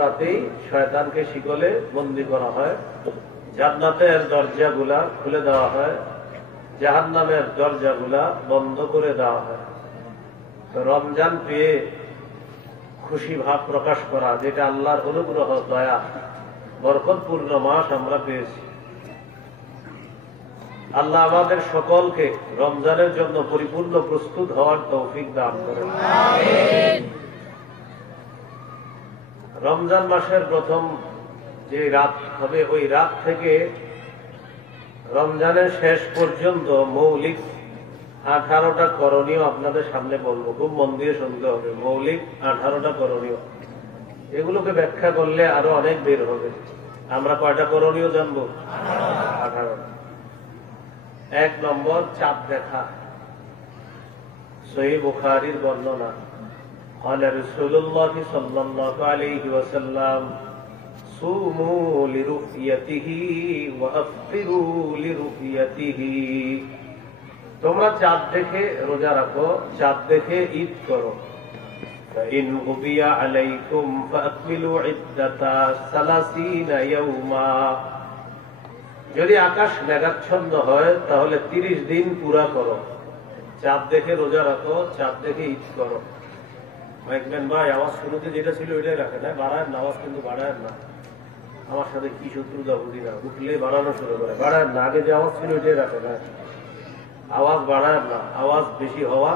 রাতেই শয়তানকে শিকলে বন্দী করা হয়, জান্নাতের দরজাগুলা খুলে দেওয়া হয়, জাহান্নামের দরজাগুলা বন্ধ করে দেওয়া হয়। তো রমজান পেয়ে খুশি ভাব প্রকাশ করা, যেটা আল্লাহর অনুগ্রহ, দয়া, বরকতপূর্ণ মাস আমরা পেয়েছি। আল্লাহ আমাদের সকলকে রমজানের জন্য পরিপূর্ণ প্রস্তুত হওয়ার তৌফিক দান করেন। রমজান মাসের প্রথম যে রাত হবে, ওই রাত থেকে রমজানের শেষ পর্যন্ত মৌলিক 18টা করণীয় আপনাদের সামনে বলবো, খুব মন দিয়ে শুনতে হবে। মৌলিক 18টা করণীয়, এগুলোকে ব্যাখ্যা করলে আরো অনেক বের হবে। আমরা কয়টা করণীয় জানবো? 18টা। 1 নম্বর, চাঁদ দেখা। সহিহ বুখারীর বর্ণনা, قال رسول الله صلى الله عليه وسلم صوموا لرؤيته وافطروا لرؤيته। তোমরা চাঁদ দেখে রোজা রাখো, চাঁদ দেখে ঈদ করো। فإن غبي عليكم فأكملوا عدة 30 يوما। যদি আকাশ মেঘাচ্ছন্ন হয় তাহলে 30 দিন পুরা করো। চাঁদ দেখে রোজা রাখো, চাঁদ দেখে ঈদ করো। মাইকম্যান ভাই, আওয়াজ শুরুতে যেটা ছিল ওইটাই রাখে না, বাড়ায় না, আওয়াজ কিন্তু বাড়ায় না। আমার সাথে কি শত্রুতা বুঝি না, উঠলে বাড়ানো শুরু করে, বাড়ায় না। আগে যে আওয়াজ ছিল ওইটাই রাখে না, আওয়াজ বাড়ায় না। আওয়াজ বেশি হওয়া,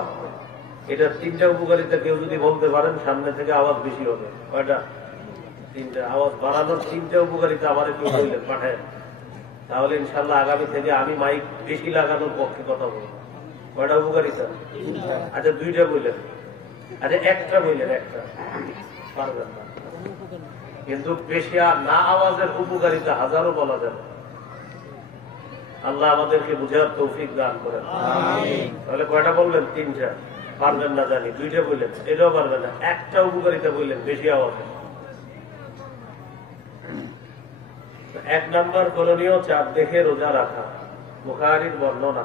এটা 3টা উপকারিতা কেউ যদি বলতে পারেন সামনে থেকে আওয়াজ বেশি হবে। কয়টা? 3টা। আওয়াজ বাড়ানোর 3টা উপকারিতা আমার কেউ বললেন, পাঠায়, তাহলে ইনশাল্লাহ আগামী থেকে আমি মাইক বেশি লাগানোর পক্ষে কথা বলবো। কয়টা উপকারিতা? আচ্ছা 2টা বললেন, আচ্ছা 1টা বললেন, 1টা পারবেন না। কিন্তু বেশি না আওয়াজের উপকারিতা হাজারো বলা যাবে। আল্লাহ আমাদেরকে বুঝার তৌফিক দান করেন। তাহলে কয়টা বললেন? 3টা। পারবেন না জানি, 2টা বললেন, এটাও পারবেন না। 1টা উপকারিতা বললেন, বেশি আওয়াজ। 1 নম্বর করণীয়, চাঁদ দেখে রোজা রাখা। বুখারীর বর্ণনা,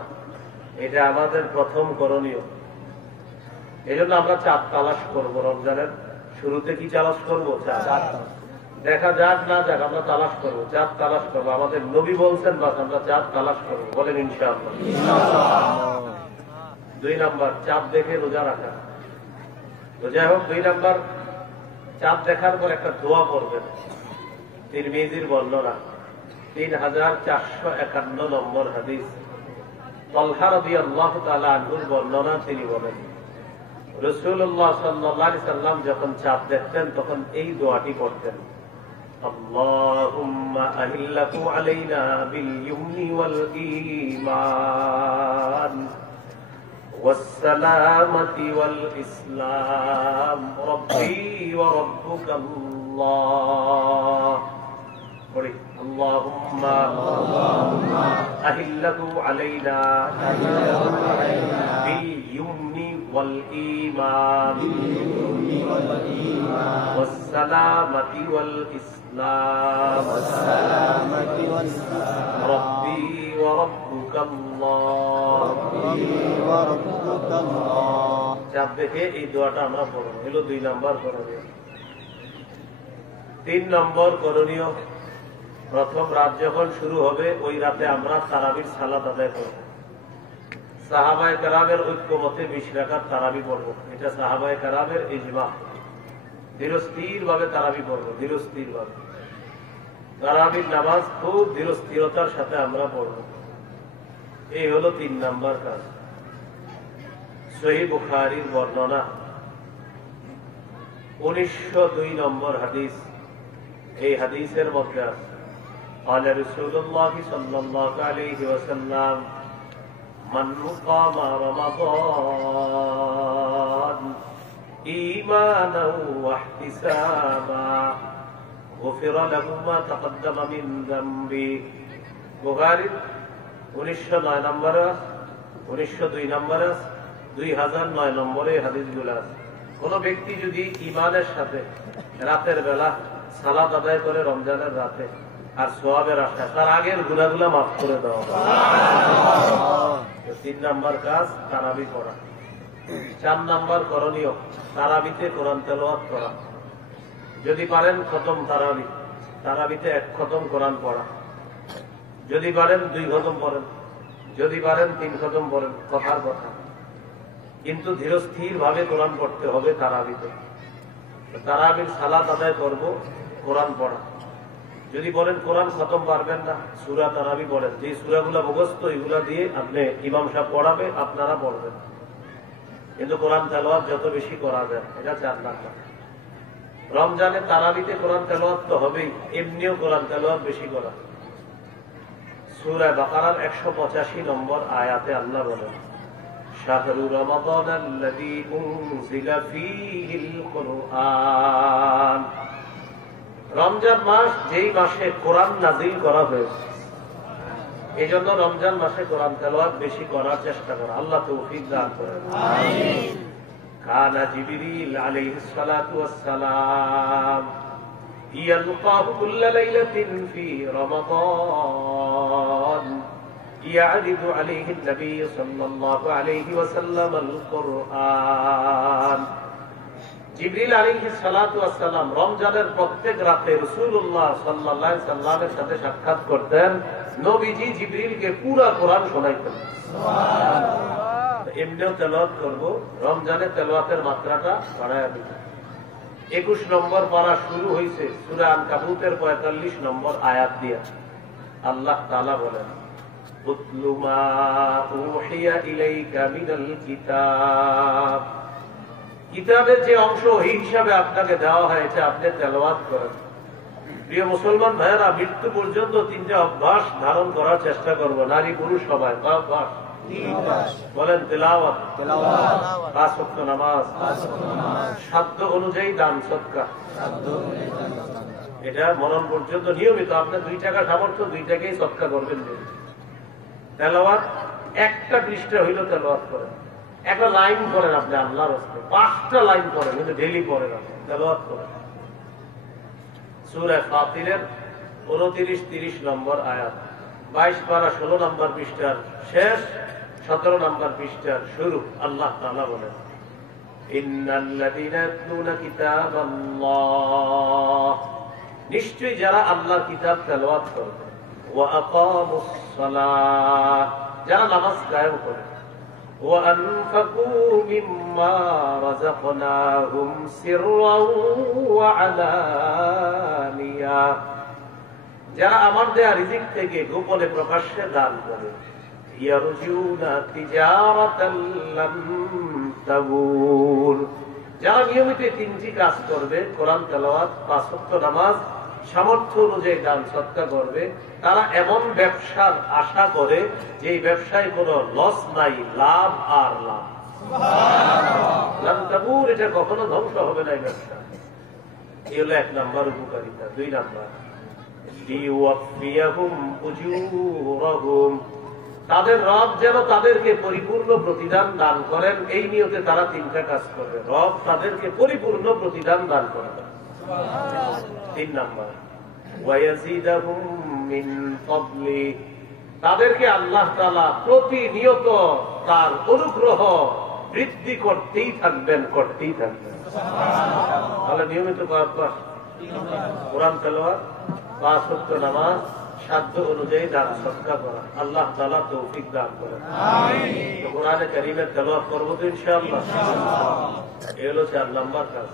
এটা আমাদের প্রথম করণীয়। এই জন্য আমরা চাঁদ তালাশ করবো। রমজানের শুরুতে কি তালাশ করবো? চাঁদ। দেখা যাক না যাক, আমরা তালাশ করবো, চাঁদ তালাশ করবো। আমাদের নবী বলছেন, বাস আমরা চাঁদ তালাশ করবো, বলেন ইনশাআল্লাহ। 2 নম্বর, চাঁদ দেখে রোজা রাখা। তো যাই হোক, 2 নম্বর, চাঁদ দেখার পর একটা দোয়া করবেন। তিরমিজির বর্ণনা, 3451 নম্বর হাদিস, তালহা রাদিয়াল্লাহু তাআলা আনহুর বর্ণনা। তিনি বলেন, রাসূলুল্লাহ সাল্লাল্লাহু আলাইহি সাল্লাম যখন চাঁদ দেখতেন তখন এই দোয়াটি করতেন, আল্লাহুম্মা আহিল্লাকু আলাইনা বিল ইয়ুমনি ওয়াল ঈমান ওয়াস সালামাতি ওয়াল ইসলাম রাব্বি ওয়া রাব্বুকাল্লাহ। পড়ি, আল্লাহুম্মা আহিল্লাকু আলাইনা বিল ইয়ুমনি ওয়াল ঈমান ওয়াস সালামাতি ওয়াল ইসলাম রাব্বি ওয়া রাব্বুকাল্লাহ। চাঁদ দেখে এই দোয়াটা আমরা পড়ব, হলো 2 নম্বর করণীয়। 3 নম্বর করণীয়, প্রথম রাত যখন শুরু হবে ওই রাতে আমরা তারাবির সালাত আদায় করব। সাহাবায়ে কেরামের ঐক্যমতে 20 রাকাত তারাবি পড়ব। এটা সাহাবায়ে কেরামের ইজমা। ধীরস্থির ভাবে তারাবি পড়ব, ধীরস্থির ভাবে। তারাবির নামাজ খুব ধীরস্থিরতার সাথে আমরা পড়ব। এই হলো 3 নম্বর কাজ। সহিহ বুখারীর বর্ণনা, 1902 নম্বর হাদিস। এই হাদিসের মধ্যে আছে, قال رسول الله صلى الله عليه وسلم من قام رمضان إيمانا واحتسابا غفر له ما تقدم من ذنبه। বুখারী 1909 নম্বর, 1902 নম্বর, 2009 নম্বরে হাদিসগুলো আছে। কোন ব্যক্তি যদি ঈমানের সাথে রাতের বেলা সালাত আদায় করে রমজানের রাতে, আর সওয়াবের আশায়, তার আগের গুনাহগুলো মাফ করে দেওয়া। 3 নম্বর কাজ তারাবি পড়া। 4 নম্বর করণীয়, তারাবিতে কোরআন তেলাওয়াত করা। যদি পারেন খতম তারাবি, তারাবিতে 1 খতম কোরআন পড়া, যদি পারেন 2 খতম পড়েন, যদি পারেন 3 খতম পড়েন, কথার কথা। কিন্তু ধীরস্থির ভাবে কোরআন পড়তে হবে তারাবিতে। তারাবির সালাত আদায় করব, কোরআন পড়া। যদি বলেন কোরআন খতম পারবেন না, সূরা তারাবি পড়েন। যে সূরাগুলো মুখস্থ এগুলা দিয়ে আপনি ইমাম সাহেব পড়াবে, আপনারা পড়বেন। কিন্তু কোরআন তেলাওয়াত যত বেশি করা যায়, এটা 4 নাম্বার। রমজানে তারাবিতে কোরআন তেলাওয়াত তো হবেই, এমনিও কোরআন তেলাওয়াত বেশি করা। সূরা বাকারার 185 নম্বর আয়াতে আল্লাহ বলেন, শাহরু রমাদানাল্লাযী উনজিলা ফীহিল কুরআন। রমজান মাস যেই মাসে কোরআন নাযিল করা হয়েছে, এই জন্য রমজান মাসে কোরআন তেলাওয়াত বেশি করার চেষ্টা করা। আল্লাহ তৌফিক দান করেন। আমিন। কানা জিবরিল আলাইহিস সালাতু ওয়াস সালাম ইয়ালকাহু কুল্লা লাইলাতিন ফি রমাদান ইয়ারিদু আলাইহি নবী সাল্লাল্লাহু আলাইহি ওয়াসাল্লাম আল কুরআন। জিবরিল আলাইহিস সালাতু ওয়াস সালাম রমজানের প্রত্যেক রাতে রাসূলুল্লাহ সাল্লাল্লাহু আলাইহি সাল্লামের সাথে সাক্ষাৎ করতেন। নবীজি জিবরিলকে পুরা কোরআন শোনাইতেন। সুবহানাল্লাহ। এমনিও তেলাওয়াত করব, রমজানে তেলাওয়াতের মাত্রাটা বাড়ায়া দিবেন। 21 নম্বর পারা শুরু হয়েছে সূরা আনকাবুতের 45 নম্বর আয়াত দিয়ে। আল্লাহ তাআলা বলেন, উতলু মা উহিয়া ইলাইকা মিনাল কিতাব। কিতাবের যে অংশ ওহী হিসাবে আপনাকে দেওয়া হয়, এটা আপনি তেলাওয়াত করেন। প্রিয় মুসলমান ভাইয়েরা, মৃত্যু পর্যন্ত 3টা অভ্যাস ধারণ করার চেষ্টা করব, নারী পুরুষ সবাই। অভ্যাস বলেন, তেলাওয়াত, 5 ওয়াক্ত নামাজ, সাধ্য অনুযায়ী দান সদকা, এটা মরণ পর্যন্ত নিয়মিত। আপনার 2 টাকা সামর্থ্য, 2 টাকাই সদকা করবেন। তেলাওয়াত 1টা পৃষ্ঠা হইল তেলাওয়াত করেন, 1টা লাইন পড়েন আপনি আল্লাহর রাস্তায়, 5টা লাইন পড়েন, কিন্তু ডেইলি পড়েন, আপনি তেলাওয়াত করেন। সূরা ফাতিরের 29-30 নম্বর আয়াত, 22 পারা 16 নম্বর পৃষ্ঠার শেষ, 17 নম্বর পৃষ্ঠার শুরু। আল্লাহ তাআলা বলেন, ইন্নাল্লাযীনা ইয়াতলুনা কিতাবাল্লাহ, নিশ্চয়ই যারা আল্লাহর কিতাব তেলাওয়াত করবে, ওয়া আকামুস সালাহ, যারা নামাজ কায়েম করে, ওয়া আনফাকু মিম্মা রাযাকনাহুম সিররাও ওয়া আলানিয়া, যারা আমার দেয়া রিজিক থেকে গোপনে প্রকাশ্যে দান করে, ইয়ারজুনা তিজারাতাল লান তাবুর, যারা নিয়মিত 3টি কাজ করবে, কোরআন তেলাওয়াত, 5 ওয়াক্ত নামাজ, সামর্থ্য অনুযায়ী দান সদকা করবে, তারা এমন ব্যবসার আশা করে যে ব্যবসায় কোনো লস নাই, লাভ আর লাভ। সুবহানাল্লাহ। লান তাবুর, এটা কখনো ধ্বংস হবে না এই ব্যবসা। এই হলো 1 নম্বর উপকারিতা। 2 নম্বর, লিওয়াফিয়াহুম উজুরাহুম, তাদের রব যেন তাদেরকে পরিপূর্ণ প্রতিদান দান করেন, এই নিয়তে তারা 3টা কাজ করবে। রব তাদেরকে পরিপূর্ণ প্রতিদান দান করবেন। 3 নম্বর, ওয়ায়াজিদাহুম মিন ফাদলি, তাদেরকে আল্লাহ তাআলা প্রতিনিয়ত তার অনুগ্রহ বৃদ্ধি করতেই থাকবেন, করতেই থাকবেন। তাহলে নিয়মিত কোরআন তেলাওয়াত, 5 ওয়াক্ত নামাজ, সাধ্য অনুযায়ী দান সদকা করা। আল্লাহ তাআলা তৌফিক দান করেন। আমিন। কোরআনে কারীমের তেলাওয়াত করব তো ইনশাআল্লাহ। এই হলো 4 নম্বর কাজ।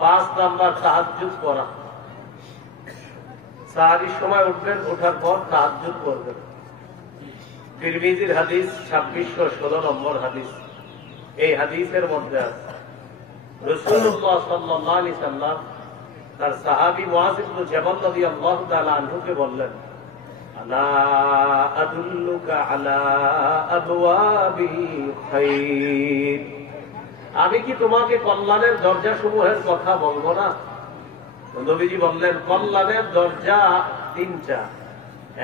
5 নম্বর, তাহাজ্জুদ পড়া। সাহারির সময় উঠবেন, ওঠার পর তাহাজ্জুদ পড়বেন। তিরমিজির হাদিস 2616 নম্বর হাদিস। এই হাদিসের মধ্যে আছে রাসূলুল্লাহ সাল্লাল্লাহু আলাইহি সাল্লাম তার সাহাবী মুআয ইবনে জাবাল রাদিয়াল্লাহু তাআলা আনহুকে বললেন, আলা আদুল্লুকা আলা আবওয়াবিল খায়র, আমি কি তোমাকে কল্যাণের দরজা সমূহের কথা বলবো না? নবীজি বললেন, কল্যাণের দরজা 3টা।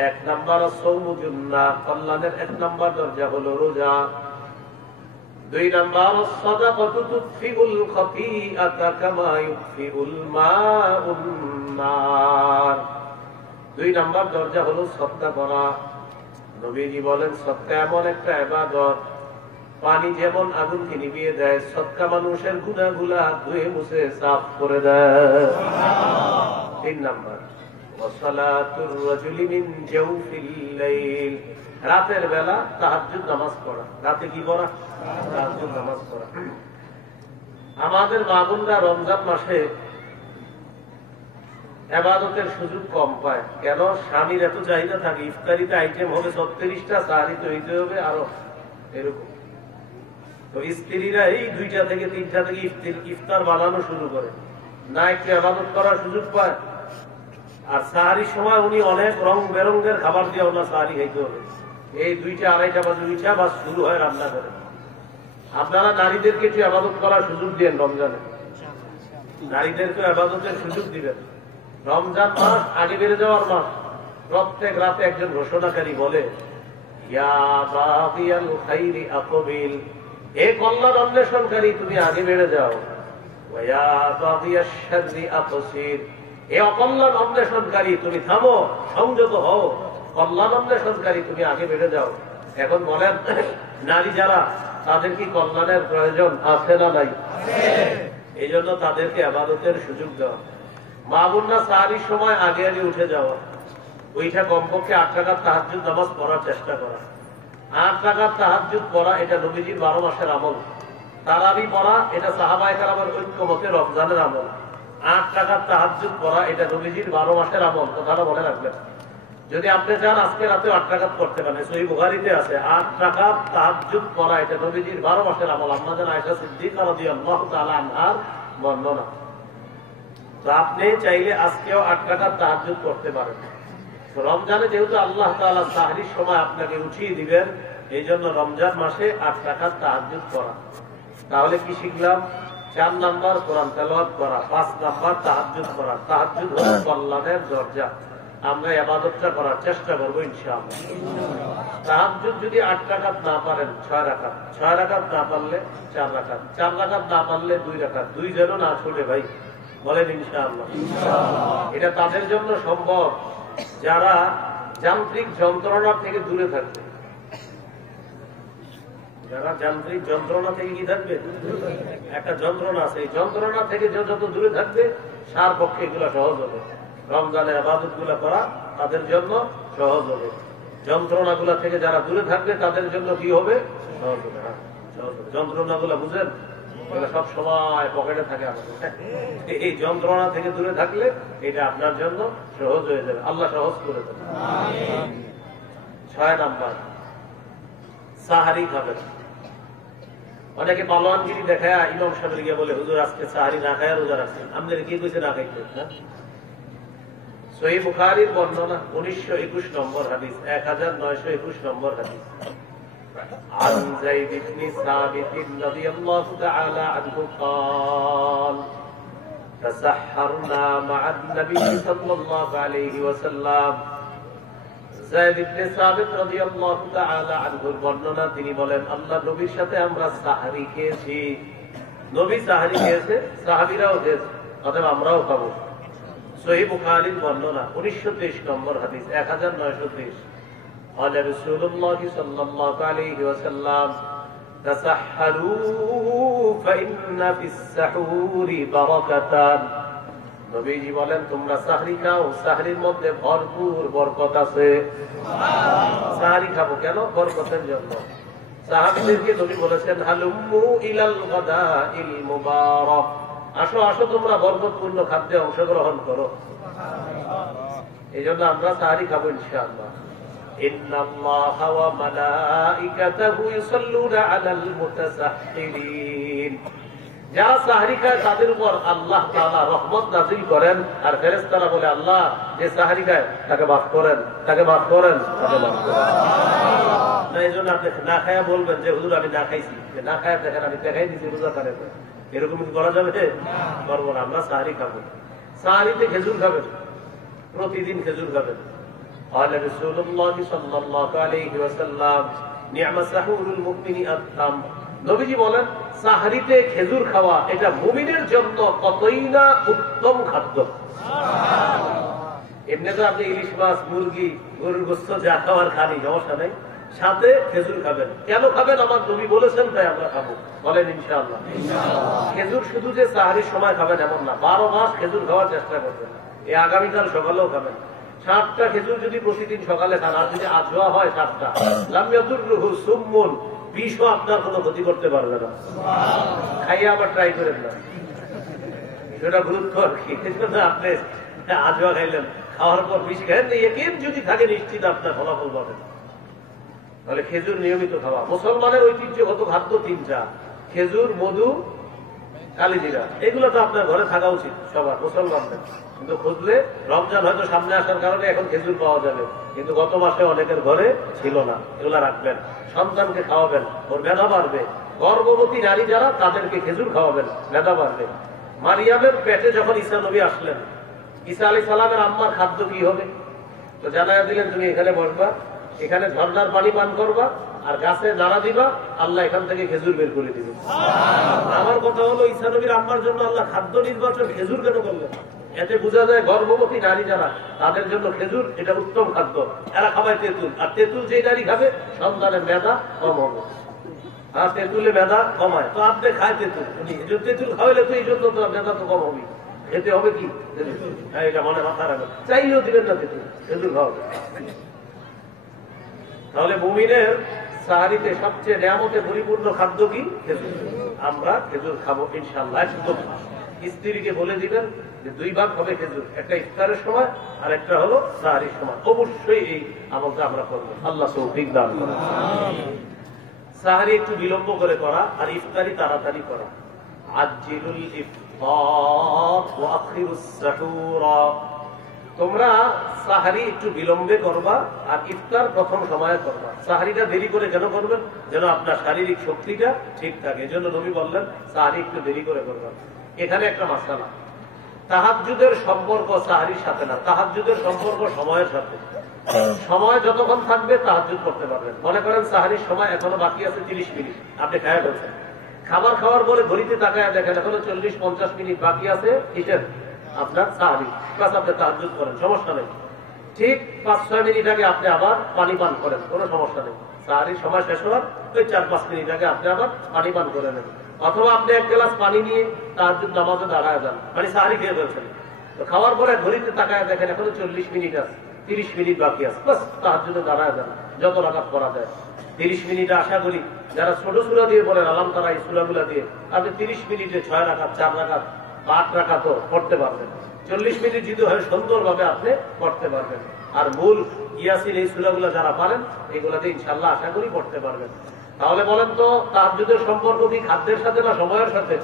1 নম্বর সাওমু জুন্নাহ, কল্যাণের 1 নম্বর দরজা হলো রোজা। 2 নম্বর সাদাকাতু তুতফিউল খাতিআতা কামা ইউতফিউল মাউন নার, 2 নম্বর দরজা হলো সদকা করা। নবীজি বলেন, সদকা এমন একটা ইবাদত পানি যেমন আগুনকে নিভিয়ে দেয়, সদকা মানুষের গুনাহগুলা ধুয়ে মুছে সাফ করে দেয়। 3 নাম্বার, ওয়াসালাতুর রাজুলি মিন জাওফিল লাইল, রাতের বেলা তাহাজ্জুদ নামাজ পড়া। রাতে কি পড়া? তাহাজ্জুদ নামাজ পড়া। আমাদের মা বোনরা রমজান মাসে ইবাদতের সুযোগ কম পায়। কেন? স্বামীর এত চাহিদা থাকে, ইফতারিতে আইটেম হবে 36টা, সাহারিতে হইতে হবে আরো এরকম। তো স্ত্রীরা এই 2টা থেকে 3টা থেকে ইফতার বানানো শুরু করে, না একটু ইবাদত করার সুযোগ পায়। আর সাহারির সময় উনি অনেক রং বেরঙ্গের খাবার দিয়ে ওনার সাহারি খাইতে হবে। এই 2টা 2:30 বাজে উঠা বাস শুরু হয় রান্না করে। আপনারা নারীদেরকে একটু ইবাদত করার সুযোগ দিন রমজানে, নারীদেরকে ইবাদতের সুযোগ দিবেন। রমজান মাস আগে বেড়ে যাওয়ার মাস। প্রত্যেক রাতে একজন ঘোষণাকারী বলে, ইয়া বাগিয়াল খাইরি আকবিল, হে কল্যাণ অন্বেষণকারী তুমি আগে বেড়ে যাও। ওয়া বাগিয়াশ শাররি আকসির, হে অকল্যাণ অন্বেষণকারী তুমি থামো, সংযত হও। কল্যাণ অন্বেষণকারী তুমি আগে বেড়ে যাও। এখন বলেন, নারী যারা, তাদের কি কল্যাণের প্রয়োজন আছে না নাই? এই জন্য তাদেরকে ইবাদতের সুযোগ দেওয়া। মা বোনরা সাহারির সময় আগে আগে উঠে যাওয়া, ওইটা কমপক্ষে 8 রাকাত তাহাজ্জুদ নামাজ পড়ার চেষ্টা করা। 8 রাকাত তাহাজ্জুদ পড়া এটা নবীজির 12 মাসের আমল। তারাবি পড়া এটা সাহাবায়ে কেরামের ঐক্যমতে রমজানের আমল। 8 রাকাত তাহাজ্জুদ পড়া এটা নবীজির 12 মাসের আমল। কথাটা মনে রাখবেন। যদি আপনি চান আজকে রাতে 8 রাকাত পড়তে পারেন, সহিহ বুখারীতে আছে 8 রাকাত তাহাজ্জুদ পড়া এটা নবীজির 12 মাসের আমল। আমাদের আয়েশা সিদ্দিকা রাদিয়াল্লাহু তাআলা আনহার বর্ণনা। তো আপনি চাইলে আজকেও 8 রাকাত তাহাজ্জুদ করতে পারেন। রমজানে যেহেতু আল্লাহ তাআলা সাহরির সময় আপনাকে উঠিয়ে দিবেন, এই জন্য রমজান মাসে 8 রাকাত তাহাজ্জুদ করা। তাহলে কি শিখলাম? 4 নাম্বার কোরআন তেলাওয়াত করা, 5 নাম্বার তাহাজ্জুদ করা। তাহাজ্জুদ হলো কল্যাণের দরজা। আমরা ইবাদতটা করার চেষ্টা করবো ইনশাআল্লাহ। তাহাজ্জুদ যদি 8 রাকাত না পারেন 6 রাকাত, 6 রাকাত না পারলে 4 রাকাত, 4 রাকাত না পারলে 2 রাকাত। 2 যেন না ছুটে ভাই, বলেন ইনশাআল্লাহ। এটা তাদের জন্য সম্ভব যারা যান্ত্রিক যন্ত্রণা থেকে দূরে থাকবে। যারা যান্ত্রিক যন্ত্রণা থেকে কি থাকবে? একটা যন্ত্রণা আছে, এই যন্ত্রণা থেকে যত দূরে থাকবে সার পক্ষে এগুলো সহজ হবে। রমজানের ইবাদত গুলা করা তাদের জন্য সহজ হবে। যন্ত্রণা গুলা থেকে যারা দূরে থাকবে তাদের জন্য কি হবে? সহজ হবে। যন্ত্রণা গুলা বুঝেন, সব সময় পকেটে থাকে আমাদের। এই যন্ত্রণা থেকে দূরে থাকলে এটা আপনার জন্য সহজ হয়ে যাবে। আল্লাহ সহজ করে দেবে। 6 নাম্বার, সাহারি খাবেন। অনেকে পালোয়ানগিরি দেখায় ইমাম সাহেবের গিয়ে বলে, হুজুর আজকে সাহারি না খায় রোজা রাখছেন। আমাদের কি কইছে না খাইতে? সহিহ বুখারীর বর্ণনা 1921 নম্বর হাদিস, 1921 নম্বর হাদিস। عن زيد بن ثابت رضي الله تعالى عنه قال تسحرنا مع النبي صلى الله عليه وسلم। زيد بن ثابت رضي الله تعالى عنه বর্ণনা, তিনি বলেন আল্লাহ নবীর সাথে আমরা সাহরি খেয়েছি। নবী সাহরি খেয়েছে, সাহাবীরাও খেয়েছে, অতএব আমরাও খাবো। সহিহ বুখারীর বর্ণনা 1923 নম্বর হাদিস, 1923। قال رسول الله صلى الله عليه وسلم تسحروا فإن في السحور بركة। নবীজি বলেন তোমরা সাহরি খাও, সাহরির মধ্যে ভরপুর বরকত আছে। সাহরি খাবো কেন? বরকতের জন্য। সাহাবীদেরকে নবী বলেছেন হালুম্মু ইলাল গাদাইল মুবারাক, আসো আসো তোমরা বরকতপূর্ণ খাদ্যে অংশগ্রহণ করো। এই জন্য আমরা সাহরি খাবো ইনশাআল্লাহ। ইন্নাল্লাহা ওয়া মালাইকাতাহু ইউসাল্লুনা আলাল মুতাসাহহিরিন। যারা সাহরি খায় তাদের উপর আল্লাহ তাআলা রহমত নাযিল করেন, আর ফেরেশতারা বলে আল্লাহ যে সাহরি খায় তাকে মাফ করেন, তাকে মাফ করেন, তাকে মাফ করেন। না, এই জন্য আপনি না খায়া বলবেন যে হুজুর আমি না খাইছি, না খায়া দেখেন আমি দেখাই দিচ্ছি রোজা করে। এরকম কি করা যাবে? করবো না। আমরা সাহরি খাবো। সাহরিতে খেজুর খাবেন, প্রতিদিন খেজুর খাবেন। قال رسول الله صلى الله عليه وسلم نعم سحور المؤمن التمر। নবীজি বলেন সাহরিতে খেজুর খাওয়া এটা মুমিনের জন্য কতই না উত্তম খাদ্য। এমনি তো আপনি ইলিশ মাছ, মুরগি, গরুর গোশত যা খাওয়ার খানি, সমস্যা নেই। সাথে খেজুর খাবেন। কেন খাবেন? আমার নবী বলেছেন, তাই আমরা খাবো। বলেন ইনশাআল্লাহ। খেজুর শুধু যে সাহারির সময় খাবেন এমন না, 12 মাস খেজুর খাওয়ার চেষ্টা করবেন। এই আগামীকাল সকালেও খাবেন। 7টা খেজুর যদি প্রতিদিন সকালে খান, আর যদি আজওয়া হয় 7টা, লাম ইয়াদুররুহু সুম্মুন, বিষও আপনার কোনো ক্ষতি করতে পারবে না। খাইয়ে আবার ট্রাই করেন না, সেটা গুরুত্ব আর কি। আপনি আজওয়া খাইলেন, খাওয়ার পর বিষ খাইলেন, একের যদি থাকে নিশ্চিত আপনার ফলাফল পাবেন। তাহলে খেজুর নিয়মিত খাওয়া। মুসলমানের ঐতিহ্যগত খাদ্য 3টা: খেজুর, মধু, কালিজিরা। এগুলো তো আপনার ঘরে থাকা উচিত সবার মুসলমানদের। কিন্তু খুঁজলে রমজান হয়তো সামনে আসার কারণে এখন খেজুর পাওয়া যাবে, কিন্তু গত মাসে অনেকের ঘরে ছিল না। এগুলা রাখবেন, সন্তানকে খাওয়াবেন, ওর মেধা বাড়বে। গর্ভবতী নারী যারা, তাদেরকে খেজুর খাওয়াবেন, মেধা বাড়বে। মারিয়ামের পেটে যখন ঈসা নবী আসলেন, ঈসা আলাইহিস সালামের আম্মার খাদ্য কি হবে? তো জানাইয়া দিলেন, তুমি এখানে বসবা, এখানে ঝর্ণার পানি পান করবা, আর গাছে নাড়া দিবা, আল্লাহ এখান থেকে খেজুর বের করে দিবে। আমার কথা হলো, ঈসা নবীর আম্মার জন্য আল্লাহ খাদ্য নির্বাচন খেজুর কেন করলেন? এতে বোঝা যায় গর্ভবতী নারী যারা, তাদের জন্য খেজুর এটা উত্তম খাদ্য। এরা খাবায় তেঁতুল, আর তেঁতুল যে নারী খাবে সন্তানের মেধা কম হবে। আর তেঁতুলে মেধা কমায়, তো আপনি খায় তেঁতুল, তেঁতুল খাওয়াইলে তো এই জন্য তো মেধা তো কম হবে। খেতে হবে কি? এটা মনে মাথা রাখবে, চাইলেও দিবেন না তেঁতুল, তেঁতুল খাওয়াবে। তাহলে মুমিনের সাহারিতে সবচেয়ে নিয়ামতে পরিপূর্ণ খাদ্য কি? খেজুর। আমরা খেজুর খাবো ইনশাআল্লাহ। একদম স্ত্রীকে বলে দিবেন যে 2 ভাগ হবে খেজুর, একটা ইফতারের সময় আর একটা হলো সাহারির সময়। অবশ্যই এই আমলটা আমরা করবো, আল্লাহ তৌফিক দান করেন। সাহারি একটু বিলম্ব করে করা, আর ইফতারি তাড়াতাড়ি করা। আজ্জিলুল ইফতার ওয়া আখিরুস সাহুর। তোমরা সাহারি একটু বিলম্বে করবা, আর ইফতার প্রথম সময়ে করবা। সাহারিটা দেরি করে কেন করবেন? যেন আপনার শারীরিক শক্তিটা ঠিক থাকে। এজন্য নবী বললেন সাহারি একটু দেরি করে করবা। এখানে একটা মাসআলা, তাহাজ্জুদের সম্পর্ক সাহারির সাথে না, তাহাজ্জুদের সম্পর্ক সময়ের সাথে। সময় যতক্ষণ থাকবে তাহাজ্জুদ করতে পারবেন। মনে করেন সাহারির সময় এখনো বাকি আছে 30 মিনিট, আপনি খায়া ফেলছেন। খাবার খাওয়ার পরে ঘড়িতে তাকায় দেখেন এখনো 40-50 মিনিট বাকি আছে কিসের? আপনার সাহারি। প্লাস আপনি তাহাজ্জুদ করেন, সমস্যা নেই। ঠিক 5-6 মিনিট আগে আপনি আবার পানি পান করেন, কোনো সমস্যা নেই। সাহারির সময় শেষ হওয়ার ওই 4-5 মিনিট আগে আপনি আবার পানি পান করে নেন। অথবা আপনি 1 গ্লাস পানি নিয়ে তাহাজ্জুদ নামাজে দাঁড়ায় যান, মানে সাহারি খেয়ে ফেলছেন। তো খাওয়ার পরে ঘড়িতে তাকায় দেখেন এখনো 40 মিনিট আছে, 30 মিনিট বাকি আছে, বাস তাহাজ্জুদে দাঁড়ায় যান, যত রাকাত করা যায়। 30 মিনিটে আশা করি যারা ছোট সূরা দিয়ে পড়েন, আলাম তারা এই সূরাগুলা দিয়ে, আপনি 30 মিনিটে 6 রাকাত, 4 রাকাত বা 8 রাকাত পড়তে পারবেন। 40 মিনিট যদি হয় সুন্দরভাবে আপনি পড়তে পারবেন। আর মূল ইয়াসিন এই সূরাগুলা যারা পারেন, এগুলাতে ইনশাআল্লাহ আশা করি পড়তে পারবেন। তাহলে বলেন তো, তাহাজ্জুদের সম্পর্ক কি খাদ্যের সাথে না সময়ের সাথে?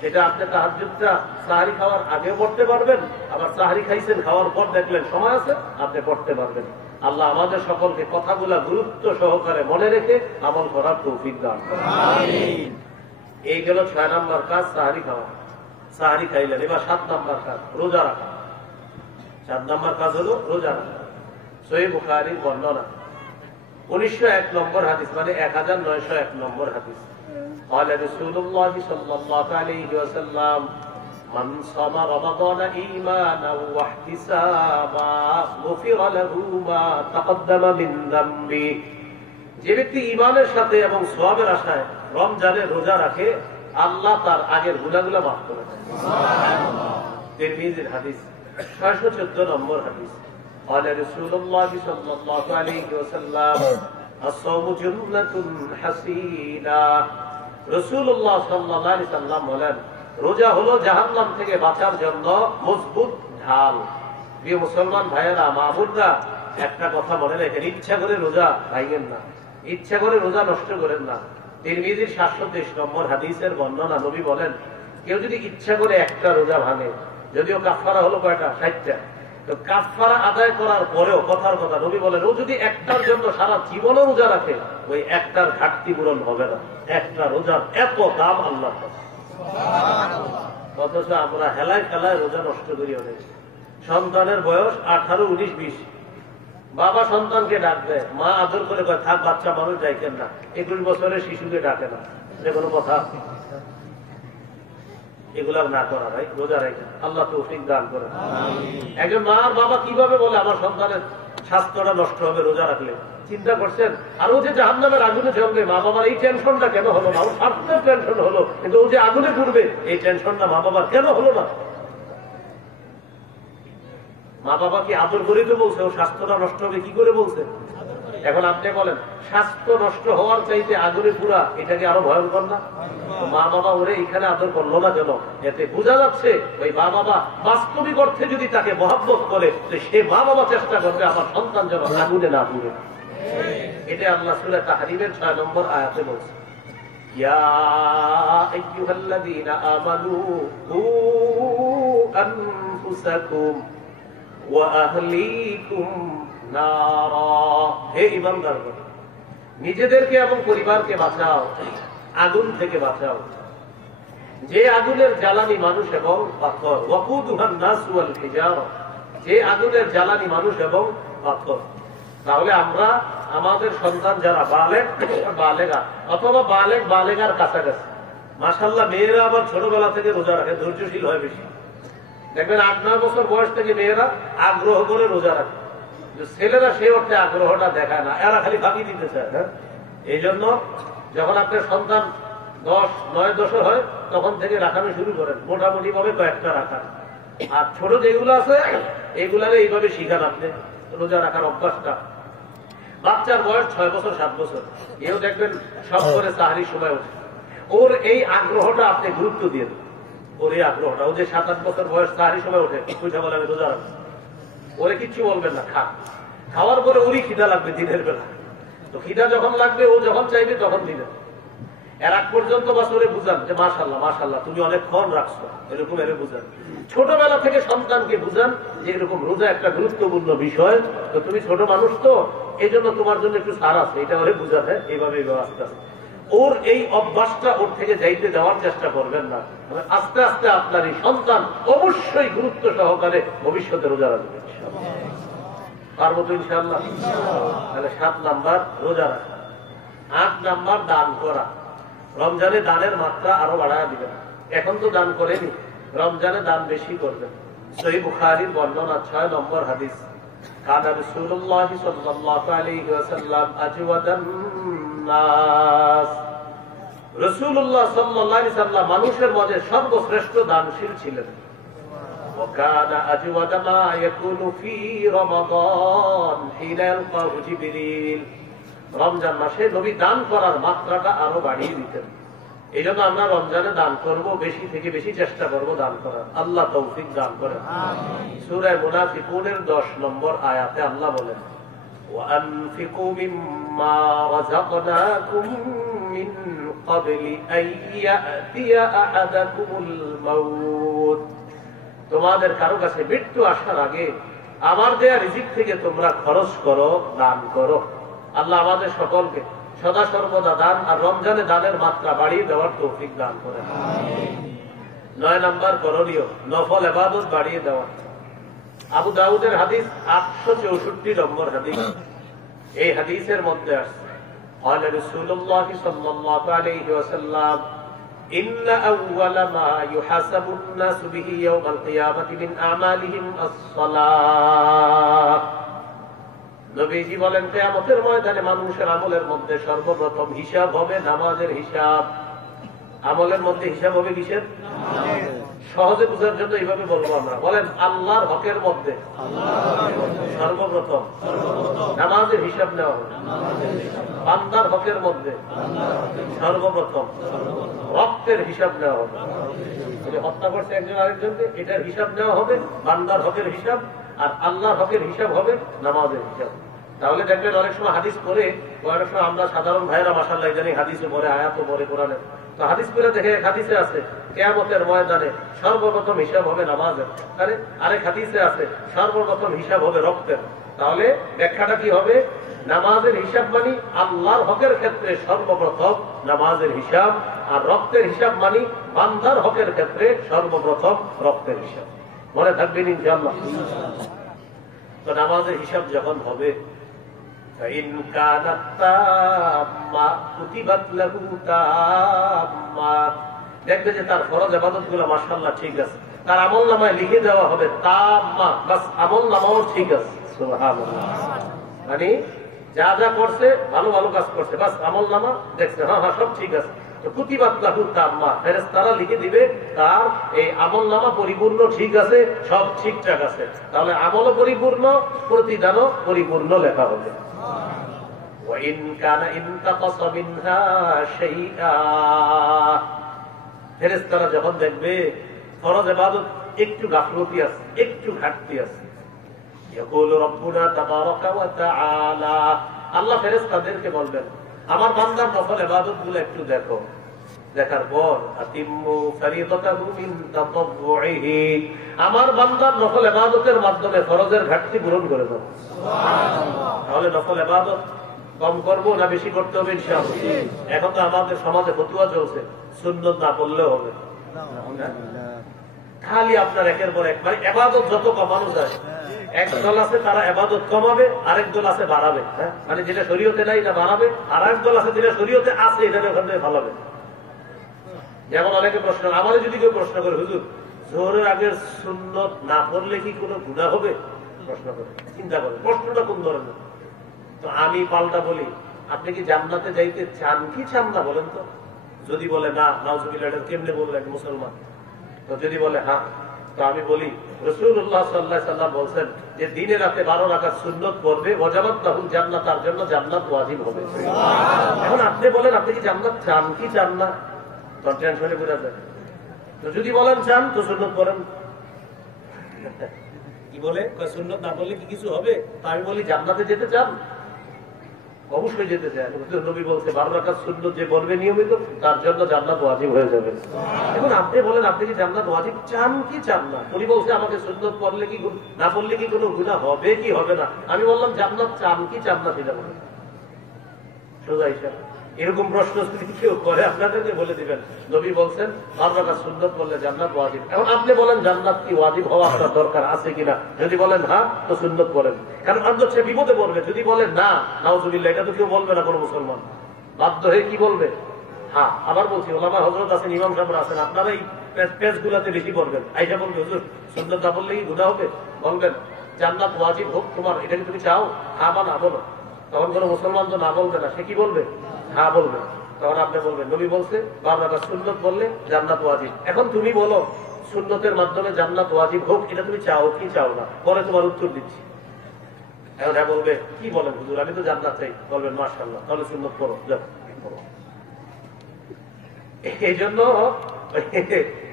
সেটা আপনি তাহাজ্জুদটা সাহারি খাওয়ার আগে পড়তে পারবেন, আবার সাহারি খাইছেন, খাওয়ার পর দেখলেন সময় আছে, আপনি পড়তে পারবেন। আল্লাহ আমাদের সকলকে কথাগুলা গুরুত্ব সহকারে মনে রেখে আমল করার তৌফিক দান করুন। আমিন। এই গেল 6 নম্বর কাজ, সাহারি খাওয়া। সাহারি খাইলেন, এবার 7 নম্বর কাজ, রোজা রাখা। 7 নম্বর কাজ হলো রোজা রাখা। সহিহ বুখারীর বর্ণনা 1901 নম্বর হাদিস, মানে 1901 নম্বর হাদিস। قال رسول الله صلى الله عليه وسلم من صام رمضان إيمانا واحتسابا غفر له ما تقدم من ذنبه। যে ব্যক্তি ঈমানের সাথে এবং সওয়াবের আশায় রমজানে রোজা রাখে, আল্লাহ তার আগের গুনাহগুলো মাফ করে দেন। সুবহানাল্লাহ। তিরমিজির হাদিস 614 নম্বর হাদিস। قال رسول الله صلى الله عليه وسلم الصوم جنة حصينة। রাসূলুল্লাহ সাল্লাল্লাহু আলাইহি সাল্লাম বলেন, রোজা হলো জাহান্নাম থেকে বাঁচার জন্য মজবুত ঢাল। প্রিয় মুসলমান ভাইয়েরা, মা বোনরা, একটা কথা মনে রাখেন, ইচ্ছা করে রোজা ভাঙেন না, ইচ্ছা করে রোজা নষ্ট করেন না। তিরমিজির 723 নম্বর হাদিসের বর্ণনা, নবী বলেন, কেউ যদি ইচ্ছা করে একটা রোজা ভাঙে, যদিও কাফারা হলো কয়টা? 60টা। তো কাফারা আদায় করার পরেও কথার কথা নবী বলেন, ও যদি একটার জন্য সারা জীবনও রোজা রাখে, ওই একটার ঘাটতি পূরণ হবে না। একটা রোজার এত দাম আল্লাহর কাছে। অথচ আমরা হেলায় খেলায় রোজা নষ্ট করি অনেক। সন্তানের বয়স 18, 19, 20, বাবা সন্তানকে ডাক দেয়, মা আদর করে কয়, থাক বাচ্চা মানুষ যাইতেন না। 21 বছরের শিশুকে ডাকে না, যে কোনো কথা। এগুলা না করা ভাই, রোজা রাখেন, আল্লাহ তৌফিক দান করেন। একজন মা আর বাবা কিভাবে বলে, আমার সন্তানের স্বাস্থ্যটা নষ্ট হবে রোজা রাখলে। চিন্তা করছেন? আর ও যে জাহান্নামের আগুনে জ্বলবে, মা বাবার এই টেনশনটা কেন হলো না? ওর স্বাস্থ্যের টেনশন হলো, কিন্তু ও যে আগুনে পুড়বে এই টেনশনটা মা বাবার কেন হলো না? মা বাবা কি আদর করে তো বলছে ও স্বাস্থ্যটা নষ্ট হবে, কি করে বলছে? এখন আপনি বলেন স্বাস্থ্য নষ্ট হওয়ার চাইতে আগুনে পুরা এটাকে আরো ভয়ঙ্কর না? মা বাবা ওরে এখানে আদর করলো না কেন? এতে বোঝা যাচ্ছে ওই মা বাবা বাস্তবিক অর্থে যদি তাকে মহব্বত করে, সে মা বাবা চেষ্টা করবে আমার সন্তান যেন আগুনে না পুড়ে। এটা আল্লাহ সূরা তাহরীমের 6 নম্বর আয়াতে বলছে, ইয়া আইয়ুহাল্লাযীনা আমানু কু আনফুসাকুম ওয়া আহলিকুম নারা। হে ঈমানদারগণ, নিজেদেরকে এবং পরিবারকে বাঁচাও, আগুন থেকে বাঁচাও, যে আগুনের জ্বালানি মানুষ এবং পাথর। ওয়াকুদুহান নাস ওয়াল হিজারা, যে আগুনের জ্বালানি মানুষ এবং পাথর। তাহলে আমরা আমাদের সন্তান যারা বালেগ বালেগা অথবা বালেগ বালেগার কাছাকাছি, মাশাআল্লাহ মেয়েরা আবার ছোটবেলা থেকে রোজা রাখে, ধৈর্যশীল হয় বেশি। দেখবেন 8-9 বছর বয়স থেকে মেয়েরা আগ্রহ করে রোজা রাখে, ছেলেরা সে অর্থে আগ্রহটা দেখায় না, এরা খালি ফাঁকি দিতে চায়। হ্যাঁ, এই জন্য যখন আপনার সন্তান 9-10 হয় তখন থেকে রাখানো শুরু করেন, মোটামুটি ভাবে কয়েকটা রাখান। আর ছোট যেগুলো আছে এগুলারে এইভাবে শিখান আপনি রোজা রাখার অভ্যাসটা। বাচ্চার বয়স 6 বছর 7 বছর, এও দেখবেন সব করে সাহারির সময় ওঠে। ওর এই আগ্রহটা আপনি গুরুত্ব দিয়ে দেন, ওর এই আগ্রহটা। ও যে 7-8 বছর বয়স সাহারির সময় ওঠে, পয়সা বলে আমি রোজা রাখবো, ওরে কিচ্ছু বলবেন না, খাওয়ার পরে ওরই খিদা লাগবে দিনের বেলা। তো খিদা যখন লাগবে, ও যখন চাইবে তখন দিবেন। এর আগ পর্যন্ত বাস ওরে বুঝান যে মাশাআল্লাহ মাশাআল্লাহ তুমি অনেকক্ষণ রাখছো, এরকম এর বুঝান। ছোটবেলা থেকে সন্তানকে বুঝান যে এরকম রোজা একটা গুরুত্বপূর্ণ বিষয়, তো তুমি ছোট মানুষ তো এই জন্য তোমার জন্য একটু ছাড় আছে, এটা ওরে বুঝাতে এইভাবে আস্তে আস্তে। ওর এই অভ্যাসটা ওর থেকে যাইতে দেওয়ার চেষ্টা করবেন না, আস্তে আস্তে আপনার এই সন্তান অবশ্যই গুরুত্ব সহকারে ভবিষ্যতে রোজা রাখবে। পারবো তো ইনশাআল্লাহ? তাহলে 7 নাম্বার রোজা রাখা। 8 নাম্বার দান করা। রমজানে দানের মাত্রা আরো বাড়ায় দিবেন। এখন তো দান করেনি, রমজানে দান বেশি করবেন। সহিহ বুখারীর বর্ণনা 6 নম্বর হাদিস, কানা রাসূলুল্লাহ সাল্লাল্লাহু আলাইহি ওয়াসাল্লাম আজওয়াদান নাস। রাসূলুল্লাহ সাল্লাল্লাহু আলাইহি ওয়াসাল্লাম মানুষের মধ্যে সর্বশ্রেষ্ঠ দানশীল ছিলেন। وكان أجود ما يكون في رمضان حين يلقاه جبريل। রমজান মাসে নবী দান করার মাত্রাটা আরো বাড়িয়ে দিতেন। এই জন্য আমরা রমজানে দান করব, বেশি থেকে বেশি চেষ্টা করব দান করার। আল্লাহ তৌফিক দান করেন। সূরা মুনাফিকুনের 10 নম্বর আয়াতে আল্লাহ বলেন, وأنفقوا مما رزقناكم من قبل أن يأتي أحدكم الموت। তোমাদের কারো কাছে মৃত্যু আসার আগে আমার দেয়া রিজিক থেকে তোমরা খরচ করো, দান করো। আল্লাহ আমাদের সকলকে সদা সর্বদা দান আর রমজানে দানের মাত্রা বাড়িয়ে দেওয়ার তৌফিক দান করেন। 9 নাম্বার করণীয় নফল ইবাদত বাড়িয়ে দেওয়া। আবু দাউদের হাদিস 864 নম্বর হাদিস। এই হাদিসের মধ্যে আছে, قال رسول الله صلى الله عليه وسلم إن أول ما يحاسب الناس به يوم القيامة من أعمالهم الصلاة। নবীজি বলেন কিয়ামতের ময়দানে মানুষের আমলের মধ্যে সর্বপ্রথম হিসাব হবে নামাজের হিসাব। আমলের মধ্যে হিসাব হবে কিসের? সহজে বুঝার জন্য এইভাবে বলবো আমরা, বলেন আল্লাহর হকের মধ্যে সর্বপ্রথম নামাজের হিসাব নেওয়া হবে। বান্দার হকের মধ্যে সর্বপ্রথম রক্তের হিসাব নেওয়া হবে। হত্যা করছে একজন আরেকজনকে, এটার হিসাব নেওয়া হবে, বান্দার হকের হিসাব। আর আল্লাহর হকের হিসাব হবে নামাজের হিসাব। তাহলে দেখবেন অনেক সময় হাদিস পড়ে, অনেক সময় আমরা সাধারণ ভাইয়েরা মাশাআল্লাহ জানি হাদিসে পড়ে, আয়াতও পড়ে কোরআনে, তো হাদিস পড়ে দেখে হাদিসে আছে কিয়ামতের ময়দানে সর্বপ্রথম হিসাব হবে নামাজের, আরে আরেক হাদিসে আছে সর্বপ্রথম হিসাব হবে রক্তের। তাহলে ব্যাখ্যাটা কি হবে? নামাজের হিসাব মানি আল্লাহর হকের ক্ষেত্রে সর্বপ্রথম নামাজের হিসাব, আর রক্তের হিসাব মানি বান্দার হকের ক্ষেত্রে সর্বপ্রথম রক্তের হিসাব। মনে থাকবেন ইনশাআল্লাহ? তো নামাজের হিসাব যখন হবে, فإن كانت تامة كتبت له تامة, দেখবে যে তার ফরজ ইবাদত গুলো মাশাআল্লাহ ঠিক আছে, তার আমলনামায় লিখে দেওয়া হবে তাম্মা, বাস আমলনামাও ঠিক আছে। সুবহানাল্লাহ। মানে যা যা করছে ভালো ভালো কাজ করছে, বাস আমল নামা দেখছে হ্যাঁ হ্যাঁ সব ঠিক আছে, তো কুতিবাত লাহু তাম্মা, ফেরেশতারা লিখে দিবে তার এই আমল নামা পরিপূর্ণ ঠিক আছে, সব ঠিকঠাক আছে। তাহলে আমলও পরিপূর্ণ, প্রতিদানও পরিপূর্ণ লেখা হবে। ওয়াইন কানা ইনতাকাসা মিনহা শাইআ, ফেরেশতারা যখন দেখবে ফরজ ইবাদত একটু গাফলতি আছে, একটু ঘাটতি আছে, ইয়াকুলু রাব্বুনা তাবারাকা ওয়া তাআলা, আল্লাহ ফেরেশতাদেরকে বলবেন আমার বান্দার নফল ইবাদতগুলো একটু দেখো। দেখার পর আতিম্মু ফরিদাতাহু মিন তাতাব্বুইহি, আমার বান্দার নফল ইবাদতের মাধ্যমে ফরজের ঘাটতি পূরণ করে দাও। সুবহানাল্লাহ। তাহলে নফল ইবাদত কম করবো না বেশি করতে হবে ইনশাআল্লাহ? এখন তো আমাদের সমাজে ফতোয়া চলছে সুন্নত না পড়লেও হবে। খালি আপনার একের পর এক, মানে ইবাদত যত কমানো যায়, এক দল আছে তারা ইবাদত কমাবে, আরেক দল আছে বাড়াবে। মানে যেটা শরীয়তে নাই এটা বাড়াবে, আর এক দল আছে যেটা শরীয়তে আছে এটা ওখান থেকে ভালাবে। যেমন অনেকে প্রশ্ন, আমাদের যদি কেউ প্রশ্ন করে হুজুর জোহরের আগে সুন্নত না পড়লে কি কোনো গুনাহ হবে, প্রশ্ন করে, চিন্তা করে প্রশ্নটা কোন ধরনের। তো আমি পাল্টা বলি, আপনি কি জান্নাতে যাইতে চান কি চান না বলেন তো? যদি বলে না, নাউজুবিল্লাহ, এটা কেমনে বললেন মুসলমান? তো যদি বলে হ্যাঁ, তো আমি বলি রাসূলুল্লাহ সাল্লাল্লাহু আলাইহি ওয়াসাল্লাম বলেন যে দিনে রাতে 12 রাকাত সুন্নত পড়বে ওয়াজাবাত লাহুল জান্নাত, তার জন্য জান্নাত ওয়াজিব হবে। এখন আপনি বলেন আপনি কি জান্নাত চান কি চান না, তো টেনশনে পড়ে যায়। তো যদি বলেন চান তো সুন্নত পড়েন। কি বলে সুন্নত না পড়লে কি কিছু হবে? তো আমি বলি জান্নাতে যেতে চান? অবশ্যই যেতে চায়। নবী বলছে 12 রাকাত সুন্নত যে পড়বে নিয়মিত তার জন্য জান্নাত ওয়াজিব হয়ে যাবে। এখন আপনি বলেন আপনি কি জান্নাত ওয়াজিব চান কি চান না? উনি বলছে আমাকে সুন্নত পড়লে কি না পড়লে কি কোনো গুনাহ হবে কি হবে না? আমি বললাম জান্নাত চান কি চান না সেটা বলেন। সোজা হিসাব। এরকম প্রশ্ন যদি কেউ করে আপনাদেরকে বলে দিবেন নবী বলছেন 12 রাকাত সুন্নত পড়লে জান্নাত ওয়াজিব। এখন আপনি বলেন জান্নাত কি ওয়াজিব হওয়া আপনার দরকার আছে কিনা? যদি বলেন হ্যাঁ তো সুন্নত পড়েন, কারণ অন্তত সে বিপদে পড়বে। যদি বলেন না, নাউজুবিল্লাহ, এটা তো কেউ বলবে না কোনো মুসলমান, বাধ্য হয়ে কি বলবে? হ্যাঁ। আবার বলছি ওলামা হযরত আছেন, ইমাম সাহেব আছেন, আপনারা এই পেজ গুলাতে বেশি পড়বেন। আইসা বলবে হুজুর সুন্নত না পড়লে কি গুনাহ হবে? বলবেন জান্নাত ওয়াজিব হোক তোমার, এটা কি তুমি চাও? হ্যাঁ বা না বলো। তখন কোনো মুসলমান তো না বলবে না, সে কি বলবে? হ্যাঁ বলবে। তখন আপনি বলবেন নবী বলছে 12 রাকাত সুন্নত পড়লে জান্নাত ওয়াজিব। এখন তুমি বলো সুন্নতের মাধ্যমে জান্নাত ওয়াজিব হোক, এটা তুমি চাও কি চাও না? পরে তোমার উত্তর দিচ্ছি। এখন হ্যাঁ বলবে কি বলেন হুজুর আমি তো জান্নাত চাই। বলবেন মাশাআল্লাহ, তাহলে সুন্নত পড়ো, যাও পড়ো। এই জন্য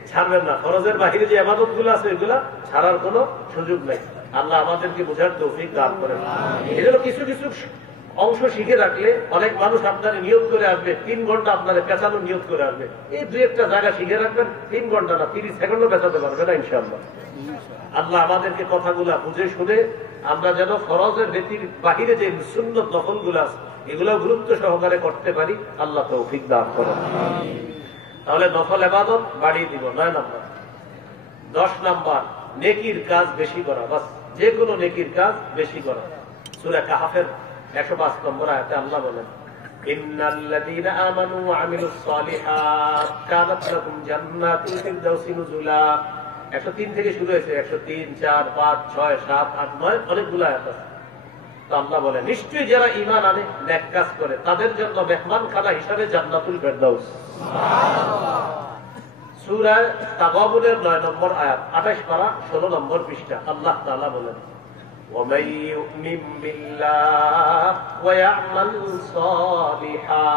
ছাড়বেন না। ফরজের বাহিরে যে ইবাদত গুলো আছে এগুলা ছাড়ার কোন সুযোগ নেই। আল্লাহ আমাদেরকে বোঝার তৌফিক দান করেন। এই জন্য কিছু কিছু অংশ শিখে রাখলে অনেক মানুষ আপনার নিয়োগ করে আসবে, 3 ঘন্টা আপনার পেছানো নিয়োগ করে আসবে। এই 2-1টা জায়গা শিখে রাখবেন, 3 ঘন্টা না 30 সেকেন্ডও পেছাতে পারবে না ইনশাআল্লাহ। আল্লাহ আমাদেরকে কথাগুলা বুঝে শুনে আমরা যেন ফরজের ব্যতির বাহিরে যে সুন্নত নফল গুলা আছে এগুলো গুরুত্ব সহকারে করতে পারি, আল্লাহ তৌফিক দান করেন। তাহলে নফল ইবাদত বাড়িয়ে দিব। 9 নম্বর। 10 নম্বর নেকির কাজ বেশি করা, বাস যে কোনো নেকির কাজ বেশি করা। সূরা কাহফের 105 নম্বর আয়াতে আল্লাহ বলেন ইন্নাল্লাযীনা আমানু ওয়া আমিলুস সালিহাত কানাত লাহুম জান্নাতুল ফিরদাউসি নুজুলা। 103 থেকে শুরু হয়েছে, 103, 4, 5, 6, 7, 8, 9 অনেকগুলো আয়াত আছে। তো আল্লাহ বলে নিশ্চয়ই যারা ঈমান আনে নেক কাজ করে তাদের জন্য মেহমানখানা হিসাবে জান্নাতুল ফিরদাউস। সুবহানাল্লাহ। সূরা তাগাবুনের 9 নম্বর আয়াত, 28 পারা 16 নম্বর পৃষ্ঠা। আল্লাহ তাআলা বলেন وَمَن يُؤْمِن بِاللَّهِ وَيَعْمَلْ صَالِحًا,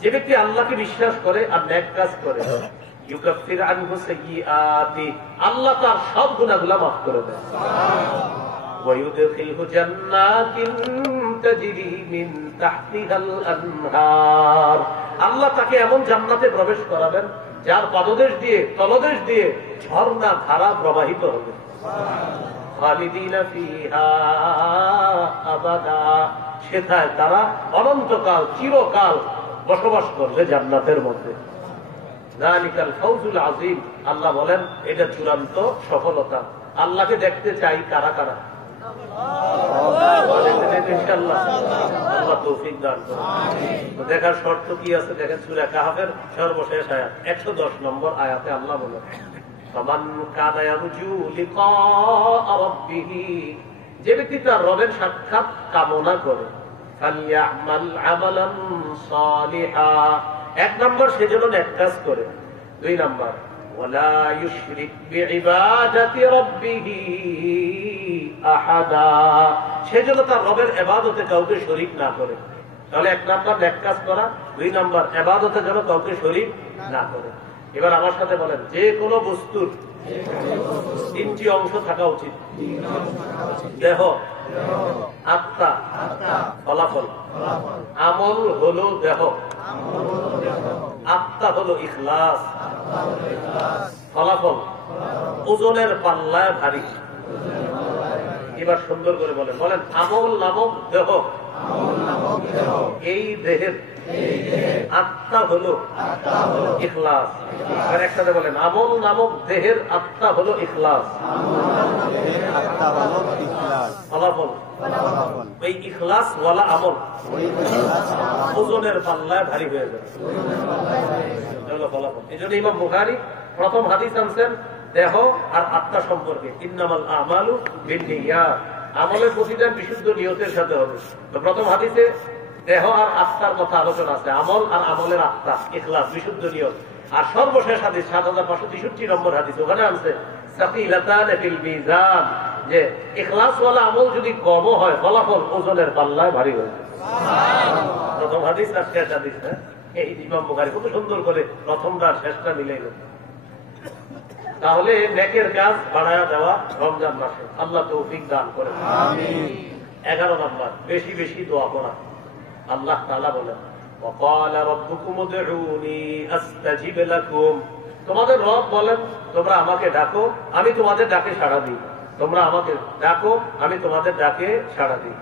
যে ব্যক্তি আল্লাহকে বিশ্বাস করে আর নেক কাজ করে, ইউকাফির আনহু সাইয়্যাতি, আল্লাহ তার সব গুনাহগুলো মাফ করে দেন। সুবহানাল্লাহ। ওয়া ইউদখিলহু জান্নাতিন তাজরি মিন তাহতিহাল আনহার, আল্লাহ তাকে এমন জান্নাতে প্রবেশ করাবেন যার পাদদেশ দিয়ে তলদেশ দিয়ে ঝর্ণা ধারা প্রবাহিত হবে। সুবহানাল্লাহ। খালিদিনা ফিহা আবাদা, সেটায় তারা অনন্তকাল চিরকাল বসবাস করবে জান্নাতের মধ্যে। যালিকাল ফাউজুল আযীম, আল্লাহ বলেন এটা চূড়ান্ত সফলতা। আল্লাহকে দেখতে চাই কারা কারা? ইনশাআল্লাহ, আল্লাহ তৌফিক দান করুন। দেখার শর্ত কি আছে দেখেন, সূরা কাহফের সর্বশেষ আয়াত 110 নম্বর আয়াতে আল্লাহ বলেন فمن كان يرجو لقاء ربه যে ব্যক্তি তার রবের সাক্ষাৎ কামনা করে, এক নম্বর সেজন্য নেক কাজ করে, 2 নম্বর ওয়ালা ইউশরিক বিইবাদাতি রাব্বিহি আহাদা, সেজন্য তার রবের ইবাদতে কাউকে শরীক না করে। তাহলে 1 নম্বর নেক কাজ করা, 2 নম্বর ইবাদতে যেন কাউকে শরীক না করে। এবার আমার সাথে বলেন, যে কোনো বস্তুর 3টি অংশ থাকা উচিত: দেহ, আত্মা, ফলাফল। আমল হলো দেহ, আত্মা হলো ইখলাস, ফলাফল ওজনের পাল্লায় ভারী। এবার সুন্দর করে বলেন, আমল নামক দেহ, এই দেহের আত্মা হলো ইখলাস। একসাথে বলেন, আমল নামক দেহের আত্মা হলো ইখলাস, ফলাফল ওই ইখলাস ওয়ালা আমল ওজনের পাল্লায় ভারী হয়ে যাবে, ফলাফল। এই জন্য ইমাম বুখারী প্রথম হাদিস আনছেন দেহ আর আত্মা সম্পর্কে, ইন্নামাল আমালু বিন্নিয়াত, আমলের প্রতিদান বিশুদ্ধ নিয়তের সাথে হবে। তো প্রথম হাদিসে দেহ আর আত্মার কথা আলোচনা আছে, আমল আর আমলের আত্মা, ইখলাস, বিশুদ্ধ নিয়ত। আর সর্বশেষ হাদিস 7563 নম্বর হাদিস, ওখানে আছে সাকিলাতান ফিল মিজান, যে ইখলাস ওয়ালা আমল যদি কম হয়, ফলাফল ওজনের পাল্লায় ভারী হয়ে যায়। প্রথম হাদিস আর শেষ হাদিস, এই ইমাম বুখারী খুব সুন্দর করে প্রথমটা আর শেষটা মিলাইলেন। তাহলে নেকের কাজ বাড়ায়া দেওয়া রমজান মাসে, আল্লাহ তৌফিক দান করেন, আমিন। 11 নম্বর, বেশি বেশি দোয়া করা। আল্লাহ তাআলা বলেন, ওয়াকালা রাব্বুকুম উদউনি আস্তাজিব লাকুম, তোমাদের রব বলেন তোমরা আমাকে ডাকো, আমি তোমাদের ডাকে সাড়া দিই। তোমরা আমাকে ডাকো, আমি তোমাদের ডাকে সাড়া দিই।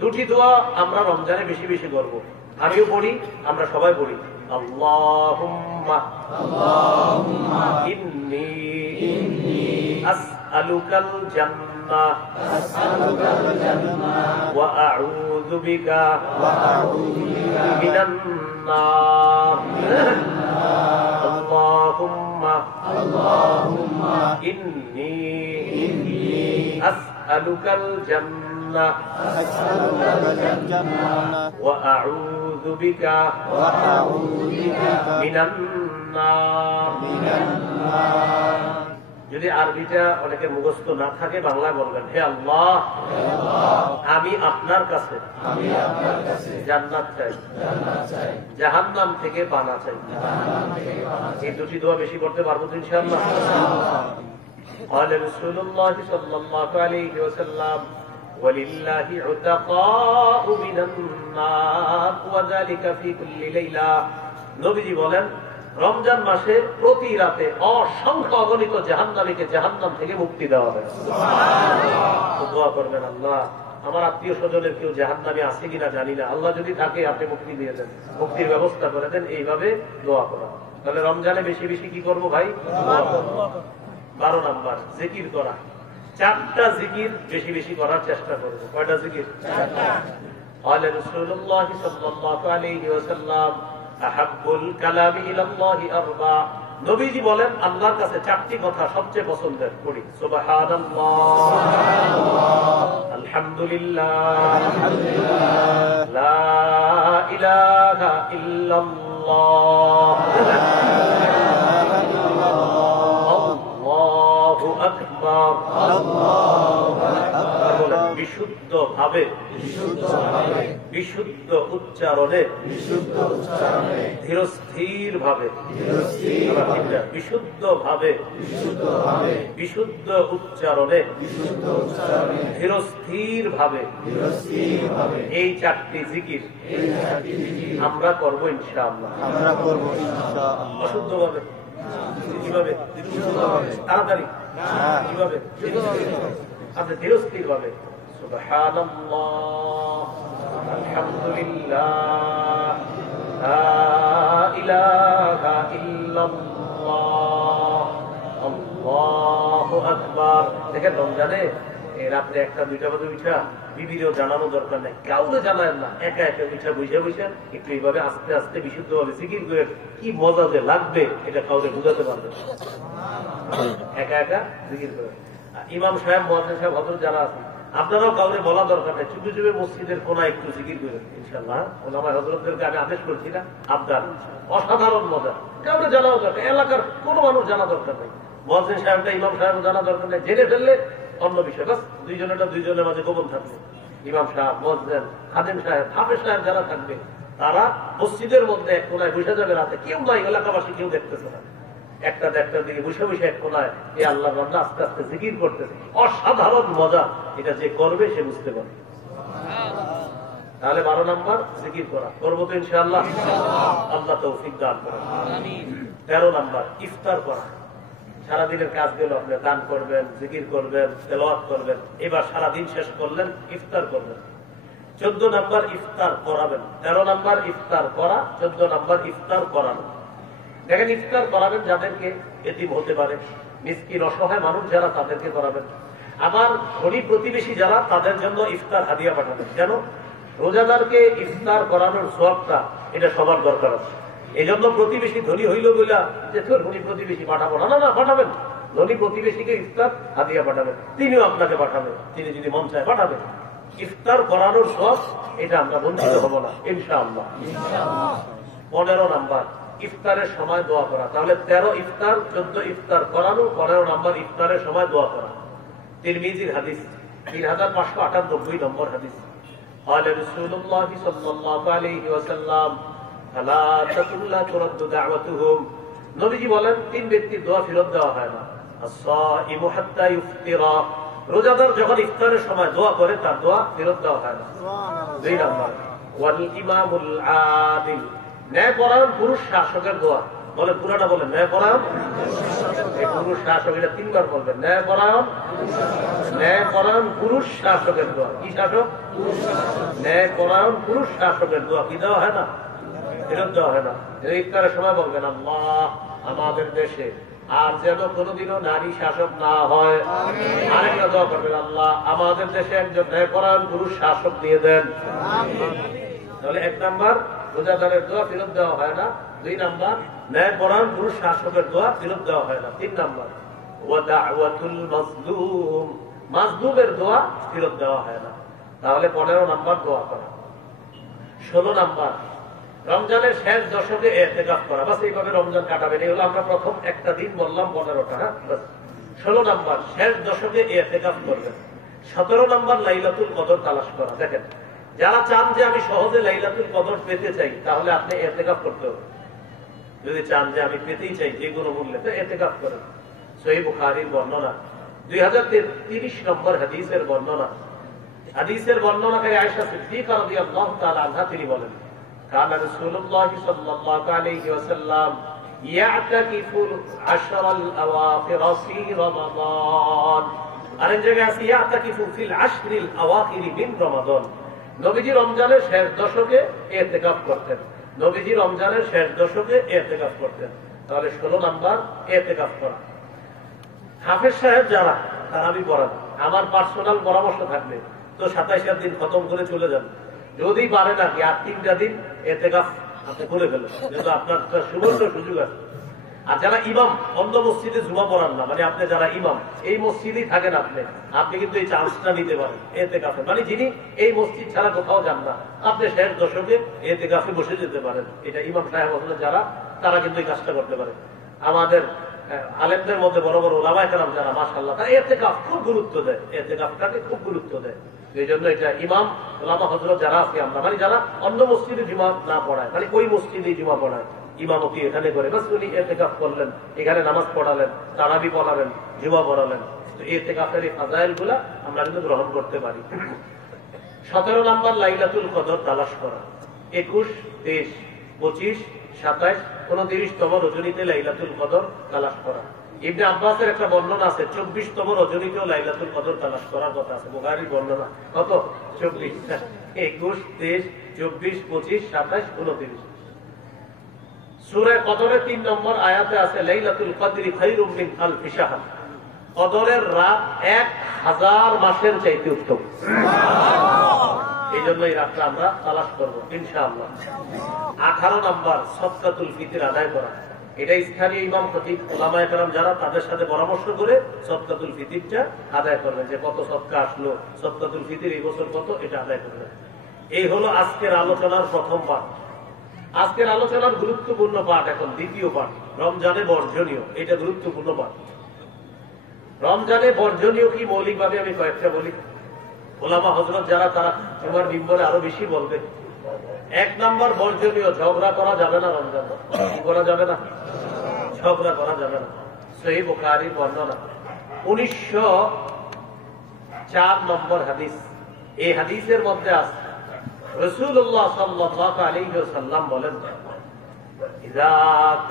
2টি দোয়া আমরা রমজানে বেশি বেশি করব, আমিও পড়ি, আমরা সবাই পড়ি। আল্লাহুম্মা ইন্নী আসআলুকাল জান্নাহ ওয়া আউযু বিকা মিনান নার। আল্লাহুম্মা ইন্নী আসআলুকাল জান্নাহ ওয়া আউযু বিকা মিনান নার। যদি আরবিটা অনেকের মুখস্থ না থাকে, বাংলায় বলবেন, হে আল্লাহ, আমি আপনার কাছে জান্নাত চাই, জাহান্নাম থেকে পানা চাই। এই 2টি দোয়া বেশি করতে পারবো তো ইনশাআল্লাহ। قال رسول الله صلى الله عليه وسلم ولله عتقاء من النار وذلك في كل ليلة। নবীজি বলেন, রমজান মাসে প্রতি রাতে অসংখ্য অগণিত জাহান্নামীকে জাহান্নাম থেকে মুক্তি দেওয়া হয়। দোয়া করবেন, আল্লাহ আমার আত্মীয় স্বজনের কেউ জাহান্নামে আছে কিনা জানি না, আল্লাহ যদি থাকে আপনি মুক্তি দিয়ে দেন, মুক্তির ব্যবস্থা করে দেন। এইভাবে দোয়া করা। তাহলে রমজানে বেশি বেশি কি করবো ভাই? 12 নম্বর, জিকির করা। 4টা জিকির বেশি বেশি করার চেষ্টা করবো। কয়টা জিকির? 4টা। قال رسول الله صلى الله عليه وسلم আহাব্বুল কালামি ইলাল্লাহি আরবা। নবীজি বলেন, আল্লাহর কাছে 4টি কথা সবচেয়ে পছন্দের। পড়ি, সুবহানাল্লাহ, আলহামদুলিল্লাহ, লা ইলাহা ইল্লাল্লাহ, আল্লাহু আকবার। বিশুদ্ধ ভাবে, বিশুদ্ধ উচ্চারণে, ধীরস্থির ভাবে, বিশুদ্ধ ভাবে, বিশুদ্ধ উচ্চারণে, ধীরস্থির ভাবে, এই 4টি জিকির আমরা করবো ইনশাআল্লাহ। অশুদ্ধ ভাবে কিভাবে? তাড়াতাড়ি কিভাবে? আপনি ধীরস্থির ভাবে, সুবহানাল্লাহ, আলহামদুলিল্লাহ, লা ইলাহা ইল্লাল্লাহ, আল্লাহু আকবার। দেখেন, রমজানে রাত্রে 1টা 2টা বাজে উঠা বিবিরও জানানো দরকার নাই, কাউকে জানায় না, একা একা উঠা বসে বসে একটু এইভাবে আস্তে আস্তে বিশুদ্ধ ভাবে জিকির করে কি মজা যে লাগবে এটা কাউকে বুঝাতে পারবে না। একা একা জিকির করে ইমাম সাহেব, মুয়াজ্জিন সাহেব, হযরত যারা আছেন, আপনারাও কাউরে বলা দরকার নেই, চুপে চুপে মসজিদের কোনায় একটু জিকির করেন ইনশাল্লাহ। ওলামায়ে হযরতদেরকে আমি আদেশ করছি না, আবদার, অসাধারণ মজা। কাউরে জানাও দরকার, এলাকার কোনো মানুষ জানা দরকার নেই, মুয়াজ্জিন সাহেবটা ইমাম সাহেব জানা দরকার নেই, জেনে ফেললে অন্য বিষয়, বাস দুইজনের মাঝে গোপন থাকবে। ইমাম সাহেব, মুয়াজ্জিন, খাদেম সাহেব, হাফেজ সাহেব যারা থাকবে তারা মসজিদের মধ্যে এক কোনায় বসে যাবে, রাতে কেউ নাই, এলাকাবাসী কেউ দেখতেছে না, একটা দিকে বসে বসে এক কোনায় এই আল্লাহ বান্দা আস্তে আস্তে জিকির করতেছে, অসাধারণ মজা। এটা যে করবে সে বুঝতে পারবে। তাহলে 12 নাম্বার জিকির করা, করবো তো ইনশাআল্লাহ, আল্লাহ তৌফিক দান করেন। 13 নাম্বার ইফতার করা। সারাদিনের কাজ গেল, আপনি দান করবেন, জিকির করবেন, তেলাওয়াত করবেন, এবার সারাদিন শেষ করলেন, ইফতার করবেন। 14 নাম্বার ইফতার করাবেন। 13 নাম্বার ইফতার করা, 14 নাম্বার ইফতার করানো। দেখেন, ইফতার করাবেন যাদেরকে এতিম হতে পারে, মিসকিন অসহায় মানুষ যারা, তাদেরকে করাবেন। আবার ধনী প্রতিবেশী যারা, তাদের জন্য ইফতার হাদিয়া পাঠাবেন। কেন? রোজাদারকে ইফতার করানোর সওয়াবটা এটা সবার দরকার আছে। এই জন্য প্রতিবেশী ধনী হইল বলে যে তোর ধনী প্রতিবেশী পাঠাবো না, না, পাঠাবেন। ধনী প্রতিবেশীকে ইফতার হাদিয়া পাঠাবেন, তিনিও আপনাকে পাঠাবেন, তিনি যদি মন চায় পাঠাবেন। ইফতার করানোর সওয়াব এটা আমরা বঞ্চিত হব না ইনশাআল্লাহ। 15 নাম্বার ইফতারের সময় দোয়া করা। তাহলে 13 ইফতার, 14 ইফতার করানো, 15 নাম্বার ইফতারের সময় দোয়া করা। তিরমিজির হাদিস 3598 নম্বর হাদিস। قال رسول الله صلى الله عليه وسلم ثلاثة لا ترد دعوتهم। নবীজি বলেন, 3 ব্যক্তির দোয়া ফেরত দেওয়া হয় না। الصائم حتى يفطر। রোজাদার যখন ইফতারের সময় দোয়া করে, তার দোয়া ফেরত দেওয়া হয় না। 2 নাম্বার ওয়াল ইমামুল আদিল। ন্যায়পরায়ণ পুরুষ শাসকের দোয়া। বলে পুরাটা বলেন, ন্যায়পরায়ণ এই পুরুষ শাসক, এটা 3 বার বলবেন। ন্যায়পরায়ণ পুরুষ শাসকের দোয়া। কি শাসক? ন্যায়পরায়ণ পুরুষ শাসকের দোয়া কি দেওয়া হয় না? ফেরত দেওয়া হয় না। ইফতারের সময় বলবেন, আল্লাহ আমাদের দেশে আর যেন কোনোদিনও নারী শাসক না হয়। আরেকটা দোয়া করবেন, আল্লাহ আমাদের দেশে একজন ন্যায়পরায়ণ পুরুষ শাসক দিয়ে দেন। তাহলে 1 নাম্বার রোজাদারের দোয়া ফেরত দেওয়া হয় না। 2 নাম্বার ন্যায়পরায়ণ পুরুষ শাসকের দোয়া ফেরত দেওয়া হয় না। 3 নাম্বার ওয়া দাওয়াতুল মাজলুম। মাজলুমের দোয়া ফেরত দেওয়া হয় না। তাহলে 15 নাম্বার দোয়া করা। 16 নাম্বার রমজানের শেষ দশকে ইতিকাফ করা। বাস এইভাবে রমজান কাটাবেন। এই হলো আমরা প্রথম একটা দিন বললাম 15টা। হ্যাঁ, 16 নাম্বার শেষ দশকে ইতিকাফ করবেন। 17 নাম্বার লাইলাতুল কদর তালাশ করা। দেখেন, যারা চান যে আমি সহজে লাইলাতুল কদর পেতে চাই, তাহলে আপনি ইতিকাফ করতে হবে। যদি চান যে আমি পেতেই চাই যে কোনো মূল্যে, তো ইতিকাফ করেন। সহিহ বুখারীর বর্ণনা 2030 নম্বর হাদিসের বর্ণনা। হাদিসের বর্ণনাকারী আয়েশা সিদ্দিকা রাদিয়াল্লাহু তাআলা আনহা তিনি বলেন, কান রাসূলুল্লাহ সাল্লাল্লাহু আলাইহি ওয়াসাল্লাম ইয়াতাকিফুল 10 আল-আওয়াখির ফি রমাদান। আরেক জায়গায় আছে ইয়াতাকিফু ফিল 10 আল-আওয়াখির মিন রমাদান। নবীজি রমজানের শেষ দশকে ইতিকাফ করতেন। নবীজি রমজানের শেষ দশকে ইতিকাফ করতেন। তাহলে 16 নাম্বার ইতিকাফ করা। হাফেজ সাহেব যারা, তারাবি পড়ান, আমার পার্সোনাল পরামর্শ থাকবে তো 27 দিন খতম করে চলে যান। যদি পারে না কি আর 3টা দিন ইতিকাফ আপনি করে ফেলেন, যেহেতু আপনার সুবর্ণ সুযোগ আছে। আর যারা ইমাম, অন্য মসজিদে জুমা পড়ান না, মানে আপনি যারা ইমাম এই মসজিদেই থাকেন, আপনি কিন্তু এই চান্সটা নিতে পারেন ইতিকাফে। মানে যিনি এই মসজিদ ছাড়া কোথাও যান না, আপনি শেষ দশকে ইতিকাফে বসে যেতে পারেন। এটা ইমাম সাহেব যারা, তারা কিন্তু এই কাজটা করতে পারে। আমাদের আলেমদের মধ্যে বড় বড় ওলামায়ে কেরাম যারা, মাশাআল্লাহ, তারা ইতিকাফ খুব গুরুত্ব দেয়, ইতিকাফটাকে খুব গুরুত্ব দেয়। এই জন্য এটা ইমাম ওলামা হযরত যারা আছে আমরা, মানে যারা অন্য মসজিদে জুমা না পড়ায়, মানে ওই মসজিদে জুমা পড়ায়, ইমামতি এখানে করে, বাস উনি ইতিকাফ করলেন, এখানে নামাজ পড়ালেন, তারাবি পড়ালেন, জুমা পড়ালেন। তো ইতিকাফের এই ফাজাইল গুলা আমরা কিন্তু গ্রহণ করতে পারি। 17 নাম্বার লাইলাতুল কদর তালাশ করা। 21, 23, 25, 27, 29তম রজনীতে লাইলাতুল কদর তালাশ করা। ইবনে আব্বাসের একটা বর্ণনা আছে 24তম রজনীতেও লাইলাতুল কদর তালাশ করার কথা আছে। বুখারীর বর্ণনা কত? 24, 21, 23, 24, 25, 27, 29। সূরা কদরের 3 নম্বর আয়াতে আছে লাইলাতুল কদরি খায়রুম মিন আলফি শাহর। কদরের রাত 1000 মাসের চাইতে উত্তম। এই জন্য এই রাতটা আমরা তালাশ করবো ইনশাআল্লাহ। 18 নম্বর সদকাতুল ফিতর আদায় করা। এটা স্থানীয় ইমাম খতিব ওলামায়ে কেরাম যারা, তাদের সাথে পরামর্শ করে সদকাতুল ফিতরটা আদায় করবেন, যে কত সদকা আসলো, সদকাতুল ফিতর এই বছর কত, এটা আদায় করবেন। এই হলো আজকের আলোচনার প্রথম পাঠ। আজকের আলোচনার গুরুত্বপূর্ণ পাঠ এখন দ্বিতীয় পাঠ, রমজানে বর্জনীয়। এটা গুরুত্বপূর্ণ পাঠ। রমজানে বর্জনীয় কি মৌলিকভাবে আমি কয়েকটা বলি। ওলামা হযরত যারা, তারা জুমার মিম্বরে আরো বেশি বলবে। 1 নম্বর বর্জনীয়, ঝগড়া করা যাবে না রমজানে। কি করা যাবে না? ঝগড়া করা যাবে না। সহিহ বুখারীর বর্ণনা 1904 নম্বর হাদিস। এই হাদিসের মধ্যে আছে রাসূলুল্লাহ সাল্লাল্লাহু আলাইহি ওয়াসাল্লাম বলেন, ইযা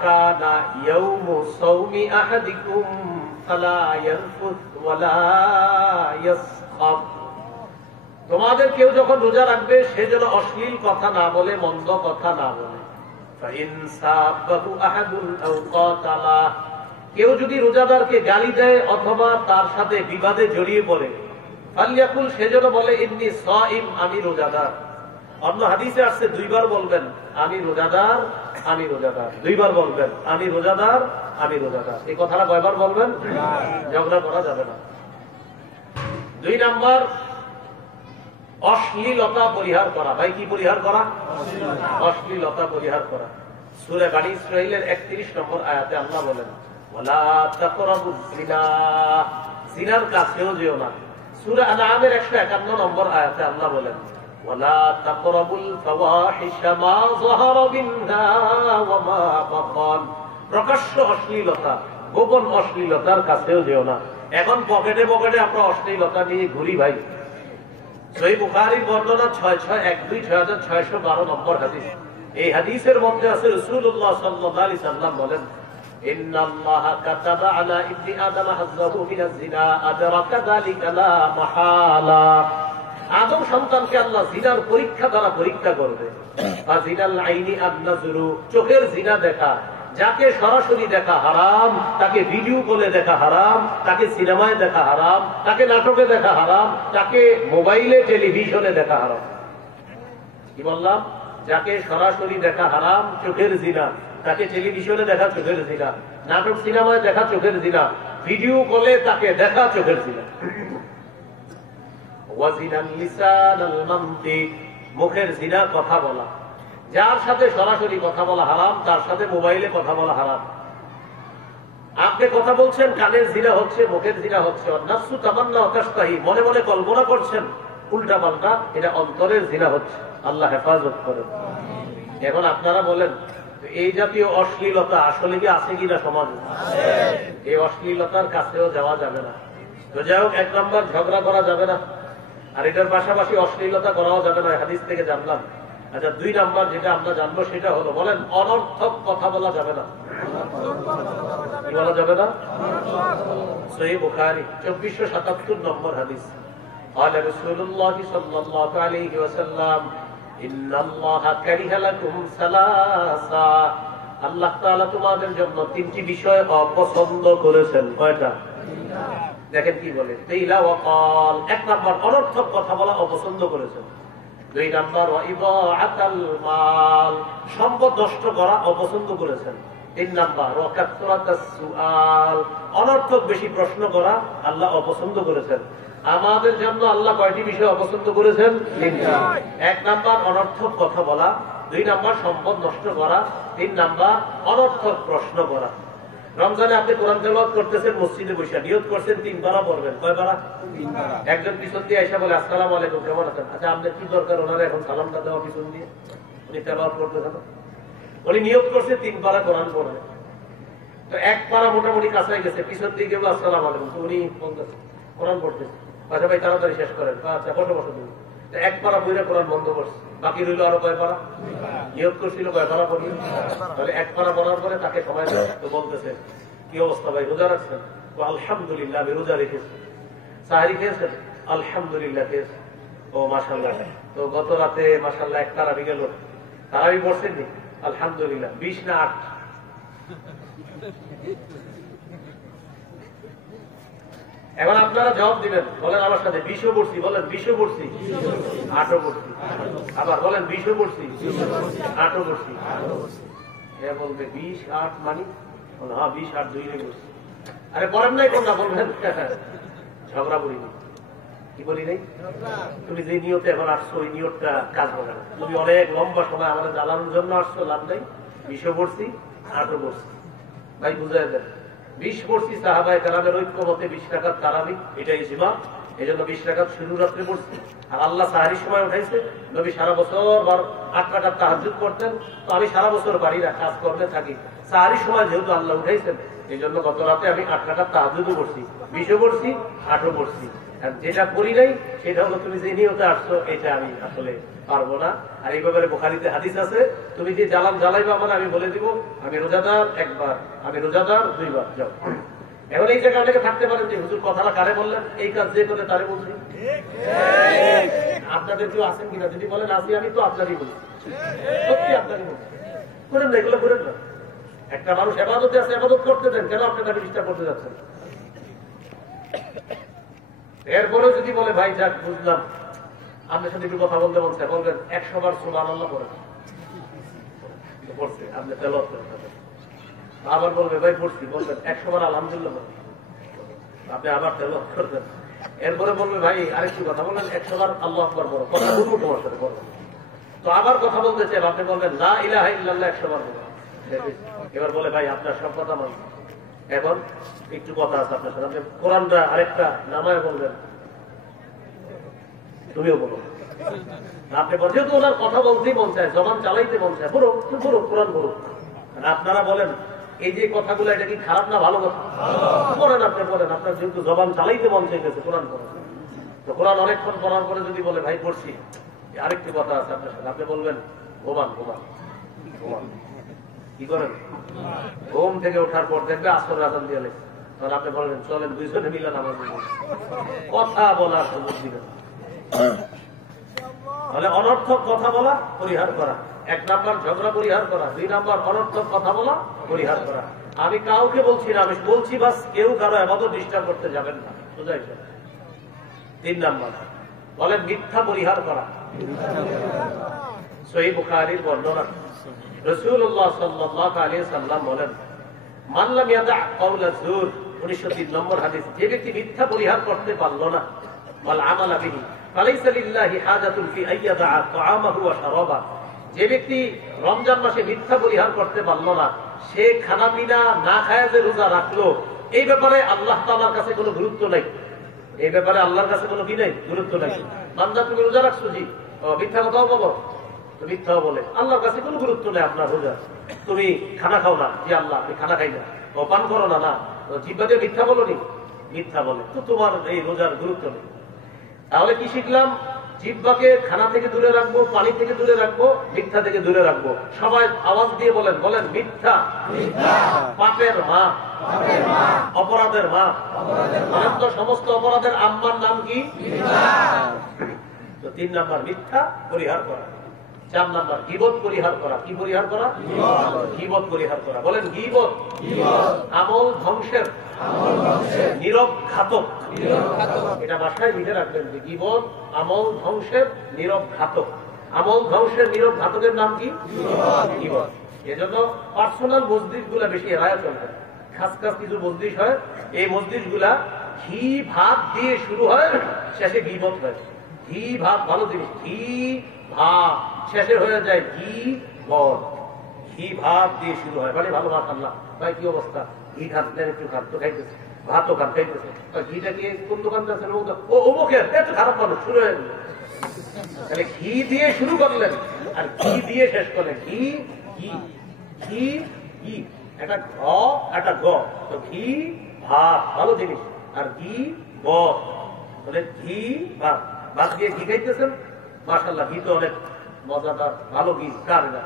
কানা ইয়াউমু সাওমি আহাদিকুম ফালা ইয়ারফুস ওয়ালা ইয়াসখাব। তোমাদের কেউ যখন রোজা রাখবে, সে যেন অশ্লীল কথা না বলে, মন্দ কথা না বলে। ফাইন সাবাহু আহাদুন আও কাতালা, কেউ যদি রোজাদারকে গালি দেয় অথবা তার সাথে বিবাদে জড়িয়ে পড়ে, ফালিয়াকুল, সে যেন বলে ইন্নী সাইম, আমি রোজাদার। অন্য হাদিসে আসছে 2 বার বলবেন আমি রোজাদার, আমি রোজাদার। 2 বার বলবেন আমি রোজাদার, আমি রোজাদার। এই কথাটা কয়বার বলবেন? ঝগড়া করা যাবে না। 2 নাম্বার, অশ্লীলতা পরিহার করা। ভাই, কি পরিহার করা? অশ্লীলতা পরিহার করা। সূরা বনী ইসরাঈলের 31 নম্বর আয়াতে আল্লাহ বলেন, ওয়ালা তাকরাবুজ জিনা, জিনার কাছেও যেও না। সূরা আনআমের 151 নম্বর আয়াতে আল্লাহ বলেন, ওয়ালা তাকরাবুল ফাওয়াহিশা মা যাহারা মিনহা ওয়া মা বাতান, প্রকাশ্য অশ্লীলতা, গোপন অশ্লীলতার কাছেও যেও না। এখন পকেটে পকেটে আমরা অশ্লীলতা নিয়ে ঘুরি ভাই। সহিহ বুখারীর বর্ণনা 6612 নম্বর হাদিস। এই হাদিসের মধ্যে আছে রাসূলুল্লাহ সাল্লাল্লাহু আলাইহি সাল্লাম বলেন, ইন্নাল্লাহা কাতাবা আলা ইবনি আদম হাযযাহু মিনাজ জিনা আদরাকা যালিকা লা মাহালা। আদম সন্তানকে আল্লাহ জিনার পরীক্ষা দ্বারা পরীক্ষা করবে। ফাজিনাল আইনি আন-নাজরু, চোখের জিনা দেখা। যাকে সরাসরি দেখা হারাম, তাকে ভিডিও কলে দেখা হারাম, তাকে সিনেমায় দেখা হারাম, তাকে নাটকে দেখা হারাম, তাকে মোবাইলে টেলিভিশনে দেখা হারাম। কি বললাম? যাকে সরাসরি দেখা হারাম, চোখের জিনা। তাকে টেলিভিশনে দেখা, চোখের জিনা। নাটক সিনেমায় দেখা, চোখের জিনা। ভিডিও কলে তাকে দেখা, চোখের জিনা। ওয়াজিনাল লিসানাল মানতিক, মুখের জিনা, কথা বলা। যার সাথে সরাসরি কথা বলা হারাম, তার সাথে মোবাইলে কথা বলা হারাম। আপনি কথা বলছেন, কানের জিনা হচ্ছে, মুখের জিনা হচ্ছে। নাফসু তামান্না ওয়াতাশতাহি, মনে মনে কল্পনা করছেন উল্টা পাল্টা, এটা অন্তরের জিনা হচ্ছে। আল্লাহ হেফাজত করেন। এখন আপনারা বলেন, এই জাতীয় অশ্লীলতা আসলে কি আছে কিনা সমাজে? এই অশ্লীলতার কাছেও যাওয়া যাবে না। তো যাই হোক, 1 নম্বর, ঝগড়া করা যাবে না। আর এটার পাশাপাশি অশ্লীলতা করাও যাবে না, হাদিস থেকে জানলাম। আচ্ছা, 2 নাম্বার যেটা আমরা জানবো সেটা হলো, বলেন, অনর্থক কথা বলা যাবে না। কি বলা যাবে না? সহিহ বুখারী 2477 নম্বর হাদিস। قال رسول الله صلى الله عليه وسلم ان الله كره لكم ثلاثا, আল্লাহ তাআলা তোমাদের জন্য 3টি বিষয় অপছন্দ করেছেন। কয়টা? দেখেন কি বলে, কিলা ওয়া ক্বাল। 1 নাম্বার, অনর্থক কথা বলা অপছন্দ করেছেন। 2 নাম্বার, ইদাআতাল মাল, সম্পদ নষ্ট করা অপছন্দ করেছেন। 3 নাম্বার, ওয়াকাসরাতাস সুআল, অনর্থক বেশি প্রশ্ন করা আল্লাহ অপছন্দ করেছেন। আমাদের জন্য আল্লাহ কয়টি বিষয় অপছন্দ করেছেন? 3টা। 1 নাম্বার, অনর্থক কথা বলা। 2 নাম্বার, সম্পদ নষ্ট করা। 3 নাম্বার, অনর্থক প্রশ্ন করা। রমজানে আপনি কোরআন তেলাওয়াত করতেছেন, মসজিদে বসে নিয়ত করছেন 3 পারা পড়বেন। কয় পারা? 3 পারা। একজন পিছন দিয়ে আইসা বলে, আসসালামু আলাইকুম, কেমন আছেন? আচ্ছা, আপনার কি দরকার ওনারা এখন সালামটা দেওয়া পিছন দিয়ে? উনি তেলাওয়াত করতেছেন, উনি নিয়ত করছে 3 পারা কোরআন পড়বে। তো 1 পারা মোটামুটি কাছাই গেছে, পিছন দিয়ে কেউ আসসালামু আলাইকুম, তো উনি কোরআন পড়তেছে। আচ্ছা ভাই, তাড়াতাড়ি শেষ করেন। আচ্ছা, বসে বসে দিন। 1 পারা বইরে কোরআন বন্ধ করছে, বাকি রইল আরো কয় পারা? নিয়ত করছিল কয় পারা পড়ি? তাহলে 1 পারা পড়ার পরে তাকে সময় তো বলতেছে, কি অবস্থা ভাই, রোজা রাখছেন? আলহামদুলিল্লাহ, আমি রোজা রেখেছি। সাহারি খেয়েছেন? আলহামদুলিল্লাহ খেয়েছি। ও মাশাআল্লাহ, তো গত রাতে মাশাআল্লাহ 1 তারাবি গেল, তারাবি পড়ছেন নি? আলহামদুলিল্লাহ। 20 না 8? এখন আপনারা জবাব দিবেন, বলেন আমার সাথে, 20ও পড়ছি। বলেন 20ও পড়ছি, 8ও পড়ছি। আবার বলেন 20ও পড়ছি, 8ও পড়ছি। এ বলবে 20-8 মানি, হ্যাঁ 20-8 দুই রে বসছি। আরে বলেন নাই কোনটা বলবেন, ঝগড়া করিনি। কি বলি নাই? তুমি যে নিয়তে এখন আসছো ওই নিয়তটা কাজ হবে না। তুমি অনেক লম্বা সময় আমাদের জ্বালানোর জন্য আসছো, লাভ নেই। 20 পড়ছি, 8 পড়ছি, ভাই বুঝাই দেন। 20 পড়ছি সাহাবায়ে কেরামের ঐক্য মতে 20 রাকাত তারাবি, এটাই ইজমা। এই জন্য 20 রাকাত শুরু রাত্রে পড়ছি। আর আল্লাহ সাহারির সময় উঠাইছে, নবী সারা বছর 8 রাকাত তাহাজ্জুদ করতেন। তো আমি সারা বছর বাড়ি না, কাজ কর্মে থাকি, সাহারির সময় যেহেতু আল্লাহ উঠাইছেন, এই জন্য গত রাতে আমি 8 রাকাত তাহাজ্জুদও পড়ছি, 20 পড়ছি, 8 পড়ছি। আর যেটা করি নাই সেটা হলো তুমি যে নিয়তে আসছো এটা আমি আসলে পারবো না। আর এই ব্যাপারে বুখারীতে হাদিস আছে, তুমি যে জ্বালান জ্বালাইবা মানে আমি বলে দিব আমি রোজাদার একবার, আমি রোজাদার 2 বার। যাও। এখন এই জায়গায় অনেকে থাকতে পারেন যে হুজুর কথাটা কারে বললেন, এই কাজ যে করে তারে বলছি। আপনাদের কেউ আছেন কিনা যদি বলেন আসি, আমি তো আপনারই বলছি, সত্যি আপনারই বলছি। করেন না, এগুলো করেন না। একটা মানুষ ইবাদতে আছে, ইবাদত করতে দেন, কেন আপনি তাকে ডিস্টার্ব করতে যাচ্ছেন? এরপরেও যদি বলে ভাই যাক বুঝলাম, আপনার সাথে একটু কথা বলতে বলছে, বলবেন 100 বার সুবহানাল্লাহ পড়েন, পড়ছে আপনি তেলাওয়াত করেন। আবার বলবে ভাই পড়ছি, বলবেন 100 বার আলহামদুলিল্লাহ পড়েন, আপনি আবার তেলাওয়াত করবেন। এরপরে বলবে ভাই আরেকটু কথা বলেন, 100 বার আল্লাহু আকবার বলো, কথা বলবো তোমার সাথে বলো। তো আবার কথা বলতে চাই, আপনি বলবেন লা ইলাহা ইল্লাল্লাহ 100 বার বলো। এবার বলে ভাই আপনার সব কথা মানছি, এখন একটু কথা আছে আপনার সাথে, আপনি কোরআনটা আরেকটা নামায় বলবেন, তুমিও বলো। আপনি যেহেতু ওনার কথা বলতেই মন চায়, জবান চালাইতে মন চায়, বলো বলো, কোরআন বলো। আপনারা বলেন এই যে কথাগুলো এটা কি খারাপ না ভালো কথা? বলেন, আপনি বলেন, আপনার যেহেতু জবান চালাইতে মন চাইতেছে কোরআন পড়েন। তো কোরআন অনেকক্ষণ পড়ার পরে যদি বলে ভাই পড়ছি, আরেকটি কথা আছে আপনার সাথে, আপনি বলবেন ঘুমান ঘুমান ঘুমান। কি করেন? ঘুম থেকে ওঠার পর দেখবে আসর আজান দিয়ে লেগে, তখন আপনি বলবেন চলেন দুইজনে মিলে নামাজ পড়ব। কথা বলার সুযোগ দিবেন। তাহলে অনর্থক কথা বলা পরিহার করা, 1 নাম্বার ঝগড়া পরিহার করা, 2 নাম্বার অনর্থক কথা বলা পরিহার করা। আমি কাউকে বলছি না, আমি বলছি বাস কেউ কারো ইবাদত ডিস্টার্ব করতে যাবেন না, বুঝাইছে। 3 নাম্বার বলেন মিথ্যা পরিহার করা। সহিহ বুখারীর বর্ণনা, রাসূলুল্লাহ সাল্লাল্লাহু আলাইহি ওয়াসাল্লাম বলেন মান লাম ইয়াদা কাওলা যুর, 1903 নম্বর হাদিস, যে ব্যক্তি মিথ্যা পরিহার করতে পারলো না, ওয়াল আমালা বিহি ফালাইসা লিল্লাহি হাজাতুন ফি আইয়াদা তাআমাহু ওয়া শারাবা, যে ব্যক্তি রমজান মাসে মিথ্যা পরিহার করতে পারলো না, সে খানা পিনা না খায় যে রোজা রাখলো, এই ব্যাপারে আল্লাহ তাআলার কাছে কোনো গুরুত্ব নাই। এই ব্যাপারে আল্লাহর কাছে কোনো কি নাই, গুরুত্ব নাই। বান্দা তুমি রোজা রাখছো, জি, মিথ্যা কথাও বলো, মিথ্যাও বলে, আল্লাহর কাছে কোনো গুরুত্ব নেই আপনার রোজা। তুমি খানা খাও না, জি আল্লাহ আমি খানা খাই না, ও পান করো না, না জিহ্বা দিয়ে মিথ্যা বলো নি, মিথ্যা বলে, তো তোমার এই রোজার গুরুত্ব নেই। তাহলে কি শিখলাম? জিহ্বাকে খানা থেকে দূরে রাখবো, পানি থেকে দূরে রাখবো, মিথ্যা থেকে দূরে রাখবো। সবাই আওয়াজ দিয়ে বলেন, বলেন মিথ্যা পাপের মা, অপরাধের মা। বলেন তো সমস্ত অপরাধের আম্মার নাম কি? তো 3 নাম্বার মিথ্যা পরিহার করা। 4 নাম্বার গীবত পরিহার করা। কি পরিহার করা? গীবত পরিহার করা। বলেন গীবত আমল ধ্বংসের নীরব ঘাতক। এটা বাসায় লিখে রাখবেন যে গীবত আমল ধ্বংসের নীরব ঘাতক। আমল ধ্বংসের নীরব ঘাতকের নাম কি? গীবত। এজন্য পার্সোনাল মসজিদ গুলা বেশি এড়ায় চলবে। খাস খাস কিছু মসজিদ হয়, এই মসজিদ গুলা ঘি ভাত দিয়ে শুরু হয়, শেষে গীবত হয়। ঘি ভাত ভালো জিনিস, ঘি ভাত শেষে হয়ে যায় ঘি বট। ঘি ভাত দিয়ে শুরু হয়, মানে ভালো মাশাআল্লাহ ভাই কি অবস্থা, ঘি খাচ্ছেন একটু খাদ্য খাইতেছে, ভাতও খান খাইতেছে, ঘিটা কি কোন দোকানটা আছে ও অমুকের, এত খারাপ মানুষ শুরু হয়ে গেল। তাহলে ঘি দিয়ে শুরু করলেন আর ঘি দিয়ে শেষ করলেন। ঘি ঘি ঘি ঘি, একটা ঘ একটা গ, তো ঘি ভাত ভালো জিনিস, আর ঘি বট, বলে ঘি ভাত, ভাত দিয়ে ঘি খাইতেছেন, মাশাআল্লাহ ঘি তো অনেক মজাদার ভালো ঘি, কার না,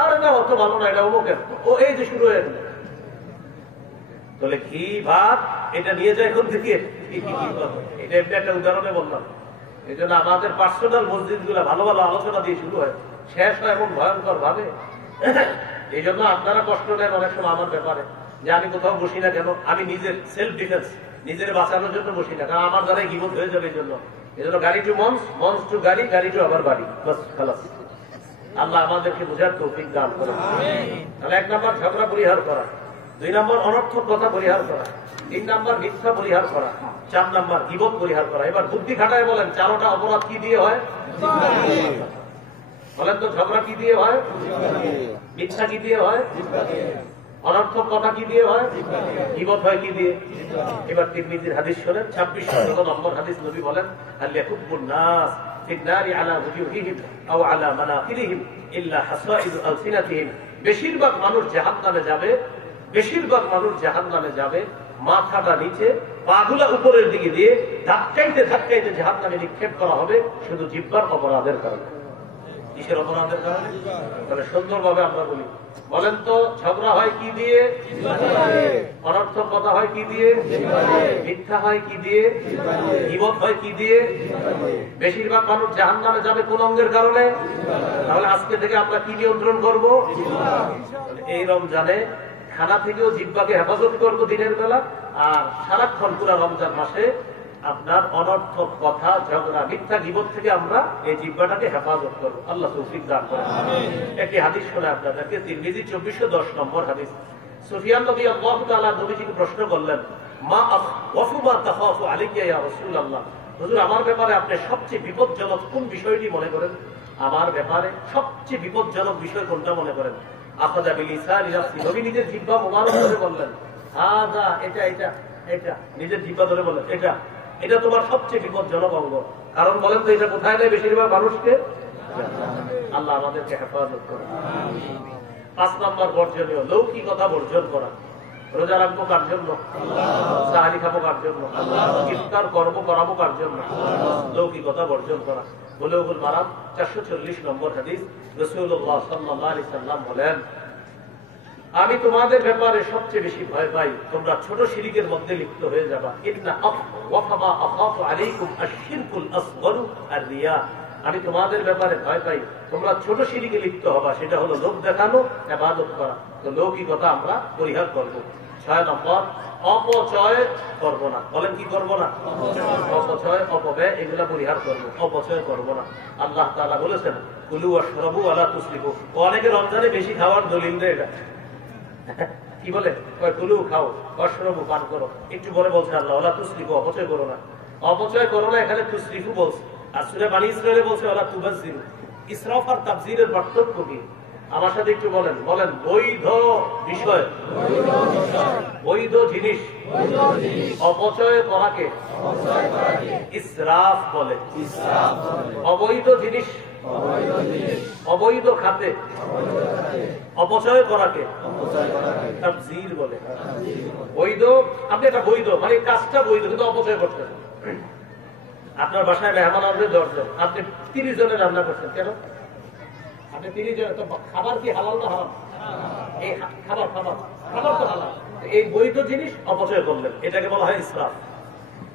আর না অত ভালো না, এটা অমুকের, ও এই যে শুরু হয়ে গেল। তাহলে ঘি ভাত এটা নিয়ে যায় কোন দিকে? এটা এমনি একটা উদাহরণে বললাম। এই জন্য আমাদের পার্সোনাল মসজিদ গুলা ভালো ভালো আলোচনা দিয়ে শুরু হয়, শেষ হয় এমন ভয়ঙ্কর ভাবে। এই জন্য আপনারা কষ্ট নেন অনেক সময় আমার ব্যাপারে, যে আমি কোথাও বসি না কেন, আমি নিজের সেলফ ডিফেন্স, নিজের বাঁচানোর জন্য বসি না, কারণ আমার দ্বারাই গীবত হয়ে যাবে। এই জন্য গাড়ি টু মঞ্চ, মঞ্চ টু গাড়ি, গাড়ি টু আবার বাড়ি, বাস খালাস। আল্লাহ আমাদেরকে বুঝার তৌফিক দান করেন। তাহলে 1 নম্বর ঝগড়া পরিহার করা, 2 নম্বর অনর্থক কথা পরিহার করা, 3 নম্বর মিথ্যা পরিহার করা, 4 নম্বর গীবত পরিহার করা। এবার বুদ্ধি খাটায় বলেন 4টা অপরাধ কি দিয়ে হয়? বলেন তো, ঝগড়া কি দিয়ে হয়? মিথ্যা কি দিয়ে হয়? অনর্থক কথা কি দিয়ে হয়? গীবত হয় কি দিয়ে? এবার তিরমিজির হাদিস শোনেন, 26 নম্বর হাদিস। নবী বলেন, হাল ইয়াকুবুন নাস ফিন নারি আলা ওয়ুজুহিহিম আও আলা মানাখিরিহিম ইল্লা হাসাইদু আলসিনাতিহিম। বেশিরভাগ মানুষ জাহান্নামে যাবে, বেশিরভাগ মানুষ জাহান্নামে যাবে মাথাটা নিচে, পাগুলা উপরের দিকে দিয়ে ধাক্কাইতে ধাক্কাইতে জাহান্নামে নিক্ষেপ করা হবে শুধু জিহ্বার অপরাধের কারণে। কিসের অপরাধের কারণে? তাহলে সুন্দরভাবে আমরা বলি, বলেন তো, ঝগড়া হয় কি দিয়ে? অনর্থক কথা হয় কি দিয়ে? মিথ্যা হয় কি দিয়ে? গীবত হয় কি দিয়ে? বেশিরভাগ মানুষ জাহান্নামে যাবে কোন অঙ্গের কারণে? তাহলে আজকে থেকে আমরা কি নিয়ন্ত্রণ করব? এই রমজানে খানা থেকেও জিহ্বাকে হেফাজত করবো দিনের বেলা, আর সারাক্ষণ পুরা রমজান মাসে আপনার অনর্থক কথা, ঝগড়া, মিথ্যা, গীবত থেকে আমরা এই জিহ্বাটাকে হেফাজত করবো। আল্লাহ তৌফিক দান করেন। একটি হাদিস শোনে আপনাদেরকে, তিরমিজি 2410 নম্বর হাদিস। সুফিয়ান রাদিয়াল্লাহু তাআলা নবীজিকে প্রশ্ন করলেন, মা আখওয়াফু মা তাখাফু আলাইয়া ইয়া রাসূলুল্লাহ, হুজুর আমার ব্যাপারে আপনি সবচেয়ে বিপজ্জনক কোন বিষয়টি মনে করেন? আমার ব্যাপারে সবচেয়ে বিপজ্জনক বিষয় কোনটা মনে করেন? আখাযা বিলিসানি নাফসি, নবী নিজের জিহ্বা মোবারক ধরে বললেন, হাযা, এটা এটা এটা, নিজের জিহ্বা ধরে বললেন, এটা এটা তোমার সবচেয়ে বিপজ্জনক অঙ্গ। কারণ বলেন তো, এটা কোথায় নেয় বেশিরভাগ মানুষকে? আল্লাহ আমাদেরকে হেফাজত করে। 5 নম্বর বর্জনীয়, লৌকিকতা বর্জন করা। রোজা রাখবো কার জন্য? সাহারি খাবো কার জন্য? ইফতার করবো করাবো কার জন্য? লৌকিকতা বর্জন করা। বুলুগুল মারাম 440 নম্বর হাদিস। রাসূলুল্লাহ সাল্লাল্লাহু আলাইহি সাল্লাম বলেন, আমি তোমাদের ব্যাপারে সবচেয়ে বেশি ভয় পাই তোমরা ছোট শিরকের মধ্যে লিপ্ত হয়ে যাবা। ইন্না আখওয়াফা আখাফু আলাইকুম আশ-শিরকুল আসগরু আর-রিয়া। আমি তোমাদের ব্যাপারে ভয় পাই তোমরা ছোট শিরকে লিপ্ত হবা, সেটা হলো লোক দেখানো, ইবাদত করা। তো লৌকিকতা আমরা পরিহার করব। 6 নম্বর, অপচয় করব না। বলেন কি করব না? অপচয়, অপব্যয়, এগুলা পরিহার করব, অপচয় করব না। আল্লাহ তাআলা বলেছেন, কুলু ওয়াশরাবু ওয়ালা তুসরিফু। অনেকে রমজানে বেশি খাওয়ার দলিল দেয় এটা। কি বলে? কুলু, খাও, ওয়াশরাবু, পান করো। একটু পরে বলছে আল্লাহ, ওয়ালা তুসরিফু, অপচয় করো না। অপচয় করো না, এখানে তুসরিফু বলছে। আর সূরা বানী ইসরাঈলে বলছে ওয়ালা তুবাজ্জিরু। ইসরাফ আর তাবযীরের পার্থক্য কি? আমার সাথে একটু বলেন। বলেন, বৈধ বিষয়, বৈধ জিনিস অপচয় করাকে ইসরাফ বলে। অবৈধ জিনিস, অবৈধ খাতে অপচয় করাকে তাবযীর বলে। বৈধ, আপনি এটা বৈধ মানে কাজটা বৈধ, কিন্তু অপচয় করতেন। আপনার বাসায় মেহমান আসবে 10 জন, আপনি 30 জনের রান্না করছেন। কেন? আপনি 30 জন, তো খাবার কি হালাল না হারাম? এই খাবার খাবার খাবার তো হালাল। এই বৈধ জিনিস অপচয় করলেন, এটাকে বলা হয় ইসরাফ।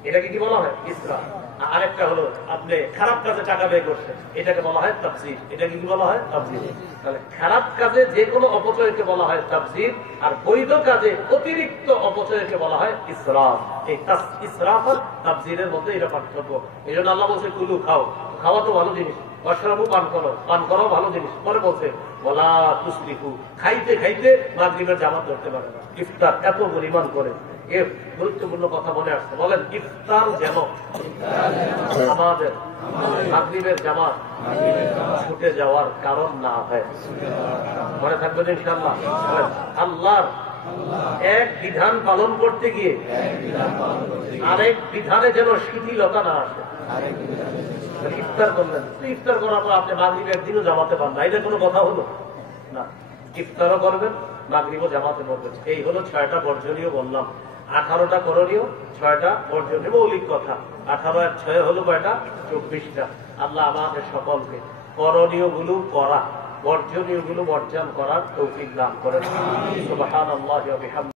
এটাকে কি বলা হয়? ইসরাফ। আরেকটা হলো আপনি খারাপ কাজে টাকা ব্যয় করছেন, এটাকে বলা হয় তাবযীর। এটাকে কি বলা হয়? তাবযীর। তাহলে খারাপ কাজে যে কোনো অপচয়কে বলা হয় তাবযীর, আর বৈধ কাজে অতিরিক্ত অপচয়কে বলা হয় ইসরাফ। এই ইসরাফ আর তাবযীরের মধ্যে এটা পার্থক্য। এই জন্য আল্লাহ বলছে, কুলু, খাও, খাওয়া তো ভালো জিনিস, ওয়াশরাবু, পান করো, পান করো ভালো জিনিস। পরে বলছে ওয়ালা তুসরিফু, খাইতে খাইতে মাগরিবের জামাত ধরতে পারে না। ইফতার এত পরিমাণ করে। এর গুরুত্বপূর্ণ কথা মনে আসছে। বলেন, ইফতার যেন আমাদের মাগরিবের জামাত ছুটে যাওয়ার কারণ না হয়। মনে থাকবেন ইনশাআল্লাহ। আল্লাহর এক বিধান পালন করতে গিয়ে আরেক বিধানে যেন শিথিলতা না আসে। ইফতার করলেন, ইফতার করার পর আপনি মাগরিব একদিনও জামাতে পান না, এটা কোনো কথা হলো না। ইফতারও করবেন, মাগরিবও জামাতে পড়বেন। এই হলো 6টা বর্জনীয় বললাম। 18টা করণীয়, 6টা বর্জনীয়। মৌলিক কথা। 18 আর 6 হলো কয়টা? 24টা। আল্লাহ আমাদের সকলকে করণীয় গুলো করা, বর্জনীয় গুলো বর্জন করার তৌফিক দান করেন। সুবহানাল্লাহি ওয়া বিহামদিহি।